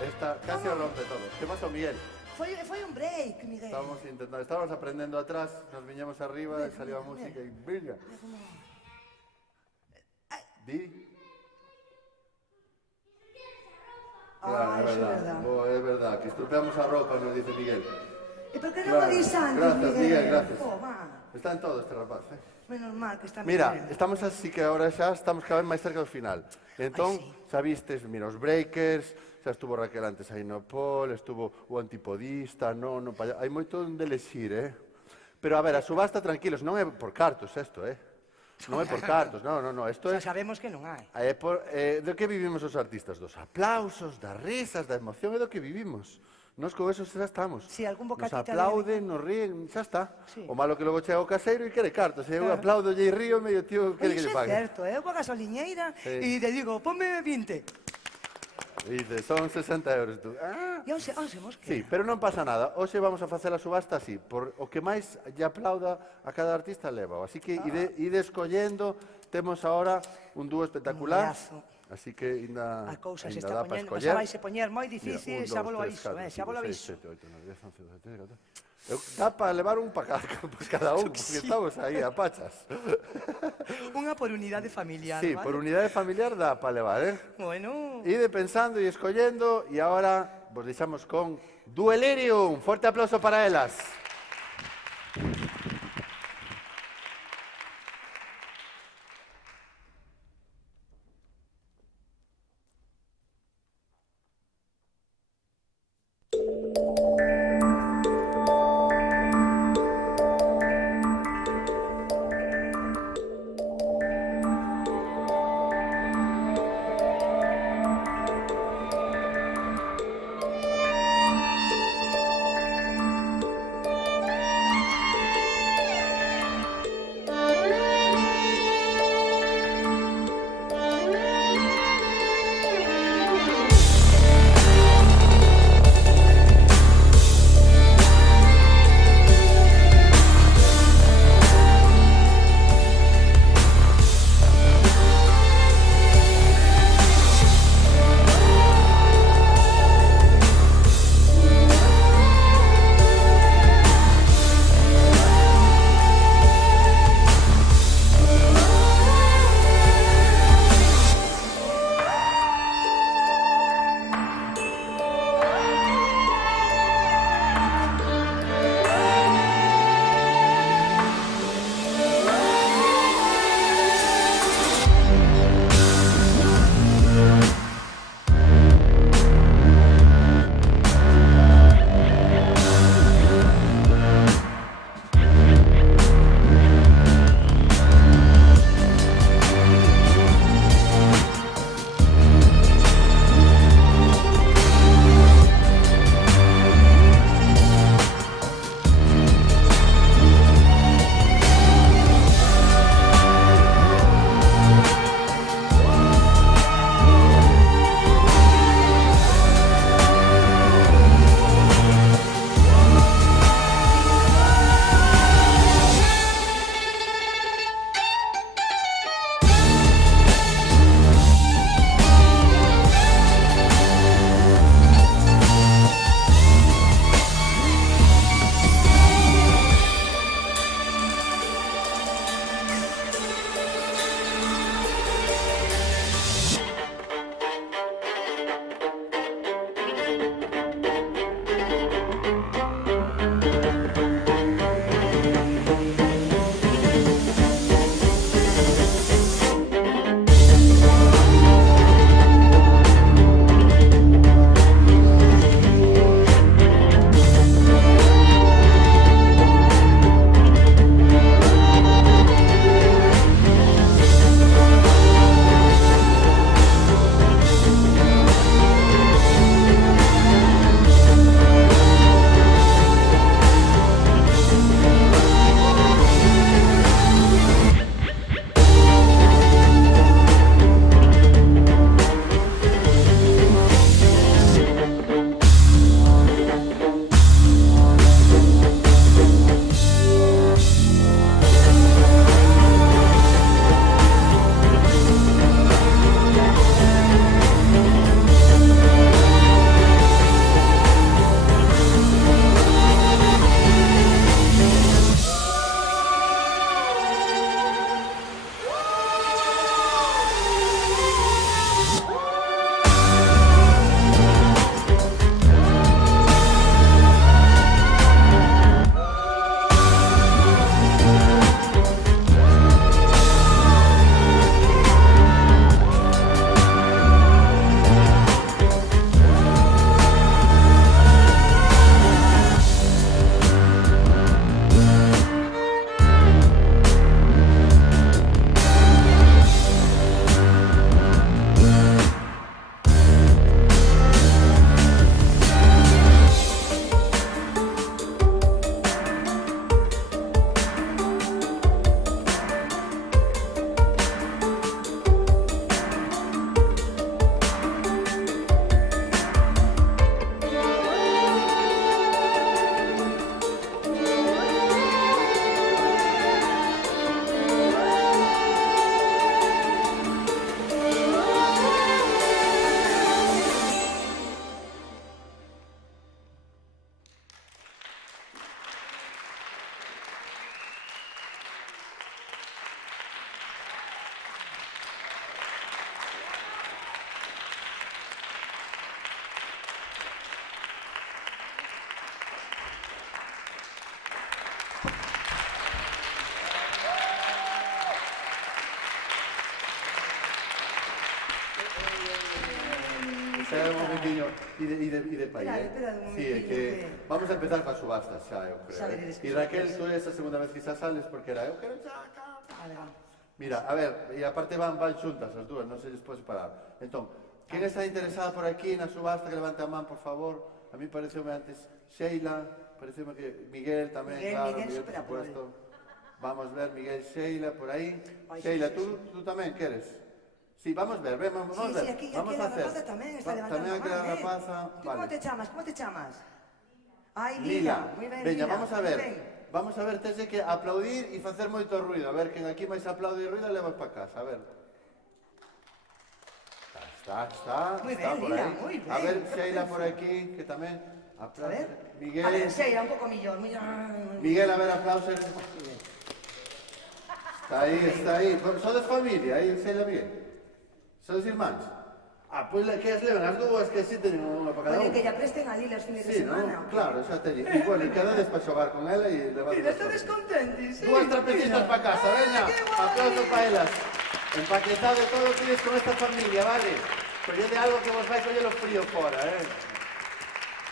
Esta casi rompe todo. ¿Qué pasó, Miguel? Foi un break, Miguel. Estábamos aprendendo atrás, nos viñamos arriba, salió a música y venga. Di. Claro, es verdad, que estropeamos a ropa, nos dice Miguel. ¿Y por qué no lo dices antes, Gracias, Miguel, gracias. Oh, man. Está en todo este rapaz, Menos mal que está Mira, Miguel. estamos así que ahora xa estamos cada vez máis cerca do final. Entón, xa vistes, mira, os breakers, xa estuvo Raquel antes aí no Pol, estuvo o antipodista, hai moito onde elegir, Pero a ver, a subasta, tranquilos, non é por cartos isto, Non é por cartos, non, isto é... Xa sabemos que non hai. Do que vivimos os artistas? Dos aplausos, das risas, da emoción, é do que vivimos. Nos con eso xa estamos. Si algún Nos bocatita aplauden, nos ríen, xa está. Sí. O malo que logo chega o caseiro e quere cartos. Se eu aplaudo e río, medio tío quere que lle Iso é pague. certo, eu coa gasoliñeira e te digo, ponme 20. E dice, son 60 euros tú. E onse mosque. Sí, pero non pasa nada. Hoxe vamos a facer a subasta así. Por o que máis lle aplauda a cada artista leva. Así que ide escollendo. Temos ahora un dúo espectacular. Así que ainda A cousa se ainda está dá para poñendo, escoller. xa vaise poñer moi difícil, Mira, xa volo 1, 2, 3, aviso, 4, xa volo 5, aviso. 6, 7, 8, 9, 10, 11, 12, 13, 14. Dá para levar un para cada un, porque estamos aí a pachas. Unha por unidade familiar, Sí, vale? por unidade familiar dá para levar, eh? Bueno, Ide pensando e escollendo, e agora vos deixamos con Duelirium. Forte aplauso para elas. de país, Espera un Sí, é momentinho, que vamos a empezar coa subasta xa, eu creo. Xa veredes que E Raquel, sorpresa. tú és a segunda vez que xa sales porque era, eu quero xa acá. Vale, vamos. Mira, a ver, e aparte van xuntas as dúas, non se lles pode separar. Entón, quen está interesada por aquí na subasta, que levante a man, por favor. A mí pareceume antes Sheila, pareceume que Miguel tamén, claro, Miguel, por superapoio. supuesto. Vamos ver, Miguel, Sheila, por aí. Ai, Sheila, sí, tú tamén queres? Sí, vamos ver, vamos Sí, ver. aquí Vamos a a hacer. rapaza tamén está levantando Tamén aquí a a man, rapaza, Tú como te chamas? Ai, Lila, moi ben, veña, Lila, vamos a moi ver. ben. Vamos a ver, tens que aplaudir e facer moito ruido. A ver, quen aquí máis aplaude e ruido levas para casa, a ver. Está Moi está ben, por Lila, aí. moi ben. A ver, Que Sheila pensa? por aquí, que tamén A aplaude. ver. Miguel. A ver, Sheila, un pouco millor. Miguel, a ver, aplausos. Está aí. Sodes familia, aí, Sheila, Miguel? Sodes irmáns? Ah, pois que as levan as dúas, que así teñen unha para cada Oye, un. que ya presten a Lila os fines de Sí, semana. ¿no? Claro, xa teñen. E, bueno, e quedades para xogar con ela e levar... Mira, estades contentis, sí. Dúas trapecistas para casa, veña. Aplauso para elas. Empaquetade todo o que tienes con esta familia, vale? Collede algo que vos vai coller o frío fora,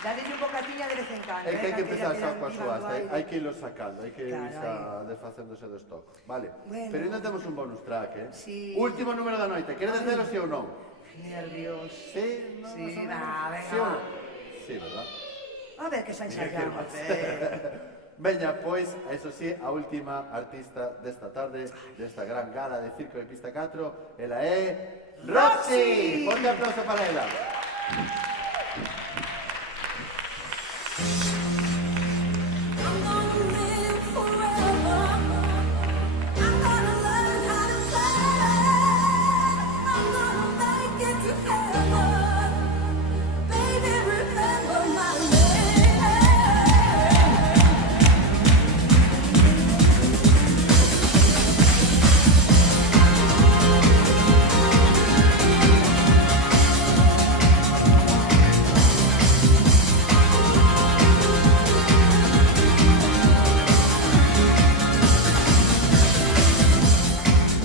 Dadelle un bocatiña de vez en cando. É que hai que empezar ya xa coa vivan subasta, do aire. hai que irlo sacando, hai que ir Claro, xa desfacéndose do stock, vale? Bueno. Pero ainda temos un bonus track, Sí. Último número da noite, queredes velo si ou non? Nervios. Sí, no, Sí, más o menos. va, venga, Sí ou va. non? Sí, verdad? A ver que xa ensayamos. Veña, pois, eso sí, a última artista desta tarde, desta gran gala de Circo de Pista 4, ela é Roxy! Ponte aplauso para ela. I'm gonna live forever. I'm gonna learn how to fly. I'm gonna make it to heaven. Baby, remember my name.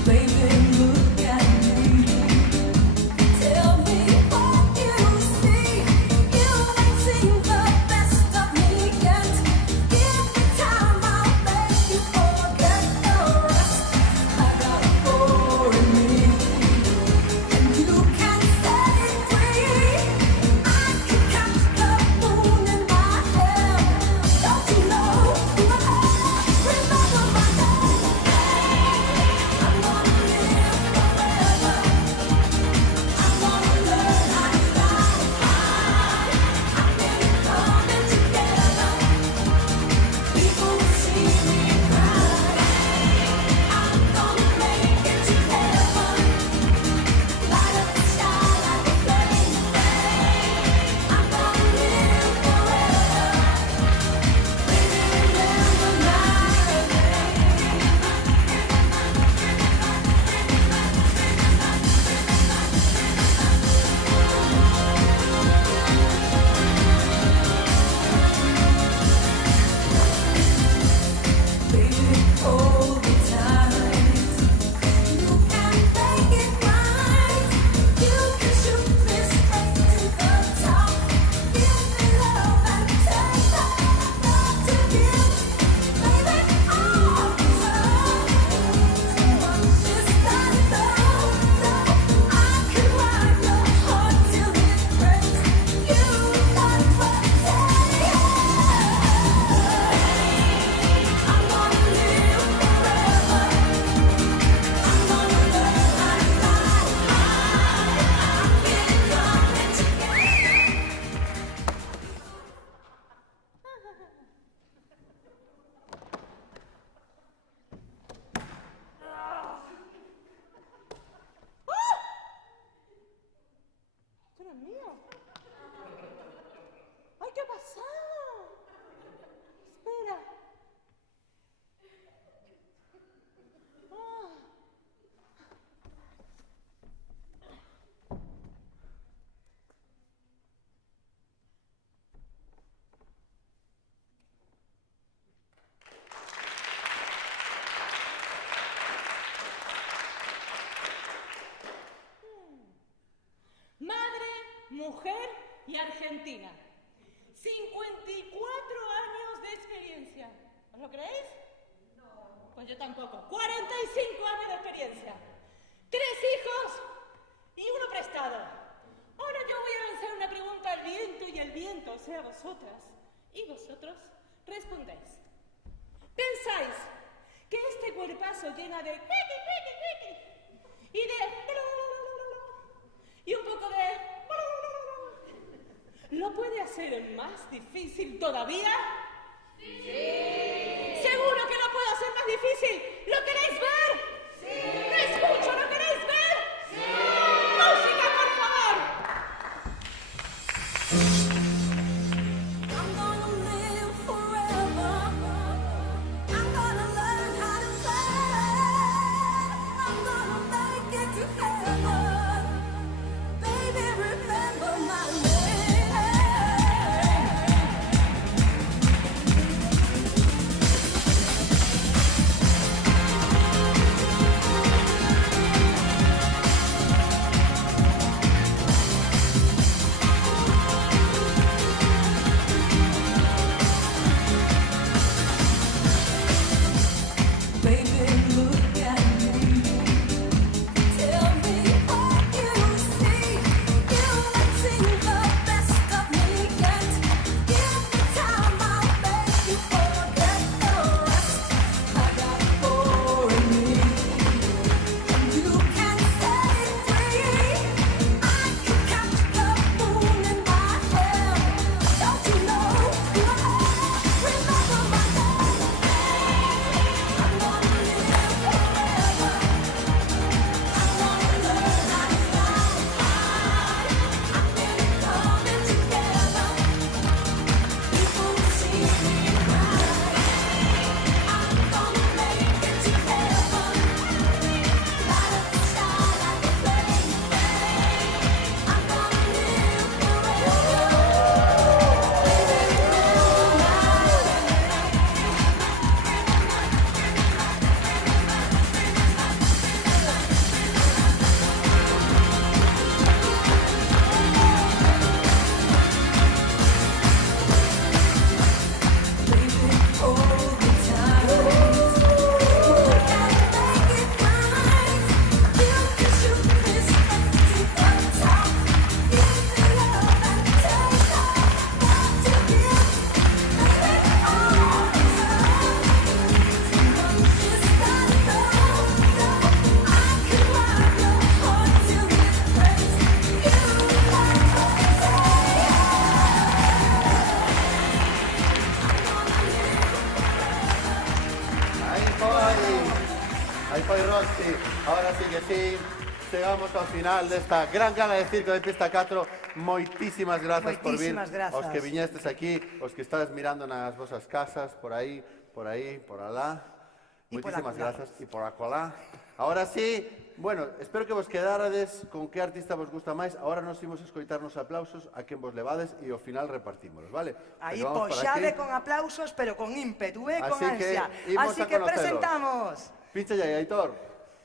Baby, look at me. Tell me what you see. You ain't seen the best of me yet. Give me time, I'll make you forget the rest. I got a war in me, and you can set it free. I can catch the moon in my hand. Don't you know? Remember my name. I'm gonna live forever. I'm gonna learn how to fly. I've been coming together. People will see me cry. I'm gonna make it to heaven. Light up the sky like a flame. I'm gonna live forever. Baby, remember my Baby, hold me tight. You can make it right. You can shoot me straight to the top. Give me love and take love to give. Baby, I'm once you start I can ride your heart till it breaks. You got what I'm gonna live forever. I'm gonna learn how to fly high. I've been coming together. Dios mío. ¡Ay, qué pasó! Espera. Ah. Madre, mujer y Argentina. 54 años de experiencia. ¿Os lo creéis? No. Pues yo tampoco. 45 años de experiencia. 3 hijos y 1 prestado. Ahora yo voy a lanzar una pregunta al viento y el viento, o sea, vosotras. Y vosotros respondéis. ¿Pensáis que este cuerpazo llena de y y un poco de lo puede hacer más difícil todavía? ¡Sí! ¿Seguro que lo puedo hacer más difícil? ¿Lo queréis ver? ¡Sí! ¡No escucho! ¿Lo queréis ver? ¡Sí! ¡Música, por favor! I'm gonna live forever. I'm gonna learn how to fly. I'm gonna make it to heaven. Baby, remember my name. Ahí foi Roxy, ahora sí que sí. Chegamos ao final desta gran gala de circo de Pista 4. Moitísimas grazas por vir. Os que viñestes aquí, os que estades mirando nas vosas casas, por aí, por alá. Moitísimas grazas. E por acolá. Ahora sí, bueno, espero que vos quedarades con que artista vos gusta máis. Ahora nos imos escoitar nos aplausos a quen vos levades e ao final repartímolos, vale? Aí poxade con aplausos, pero con ímpetu, con ansia. Así que presentamos. Pincha aí, Aitor.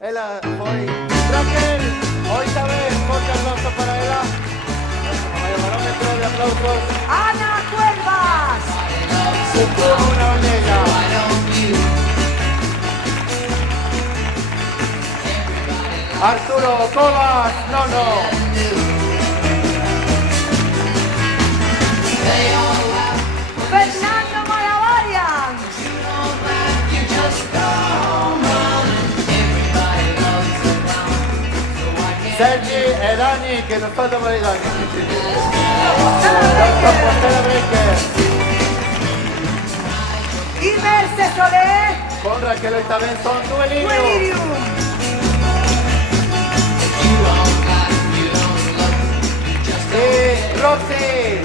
Ela foi Raquel. Oita vez, forte aplauso para ela. Mayor barómetro de aplausos. Ana Cuervas. Una bandera. Arturo Cobas, no. Fernando Maravarian. Sergi e Dani, que nos falta por ahí Dani. Y Merce Solé. Con Raquel hoy también son Duelirium. Y Roxy.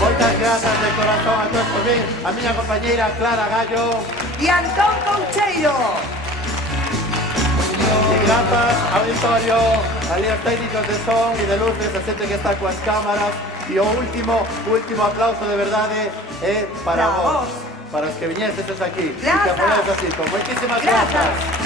Moitas grazas de corazón a todos por vir. A miña compañeira Clara Gallo. Y Antón Coucheiro. Y grazas ao auditorio, a los técnicos de son y de luces, a xente que está coas cámaras. E o último aplauso de verdade é para vos, para os que viñestes aquí. Grazas. E que apoiades así, con moitísimas grazas.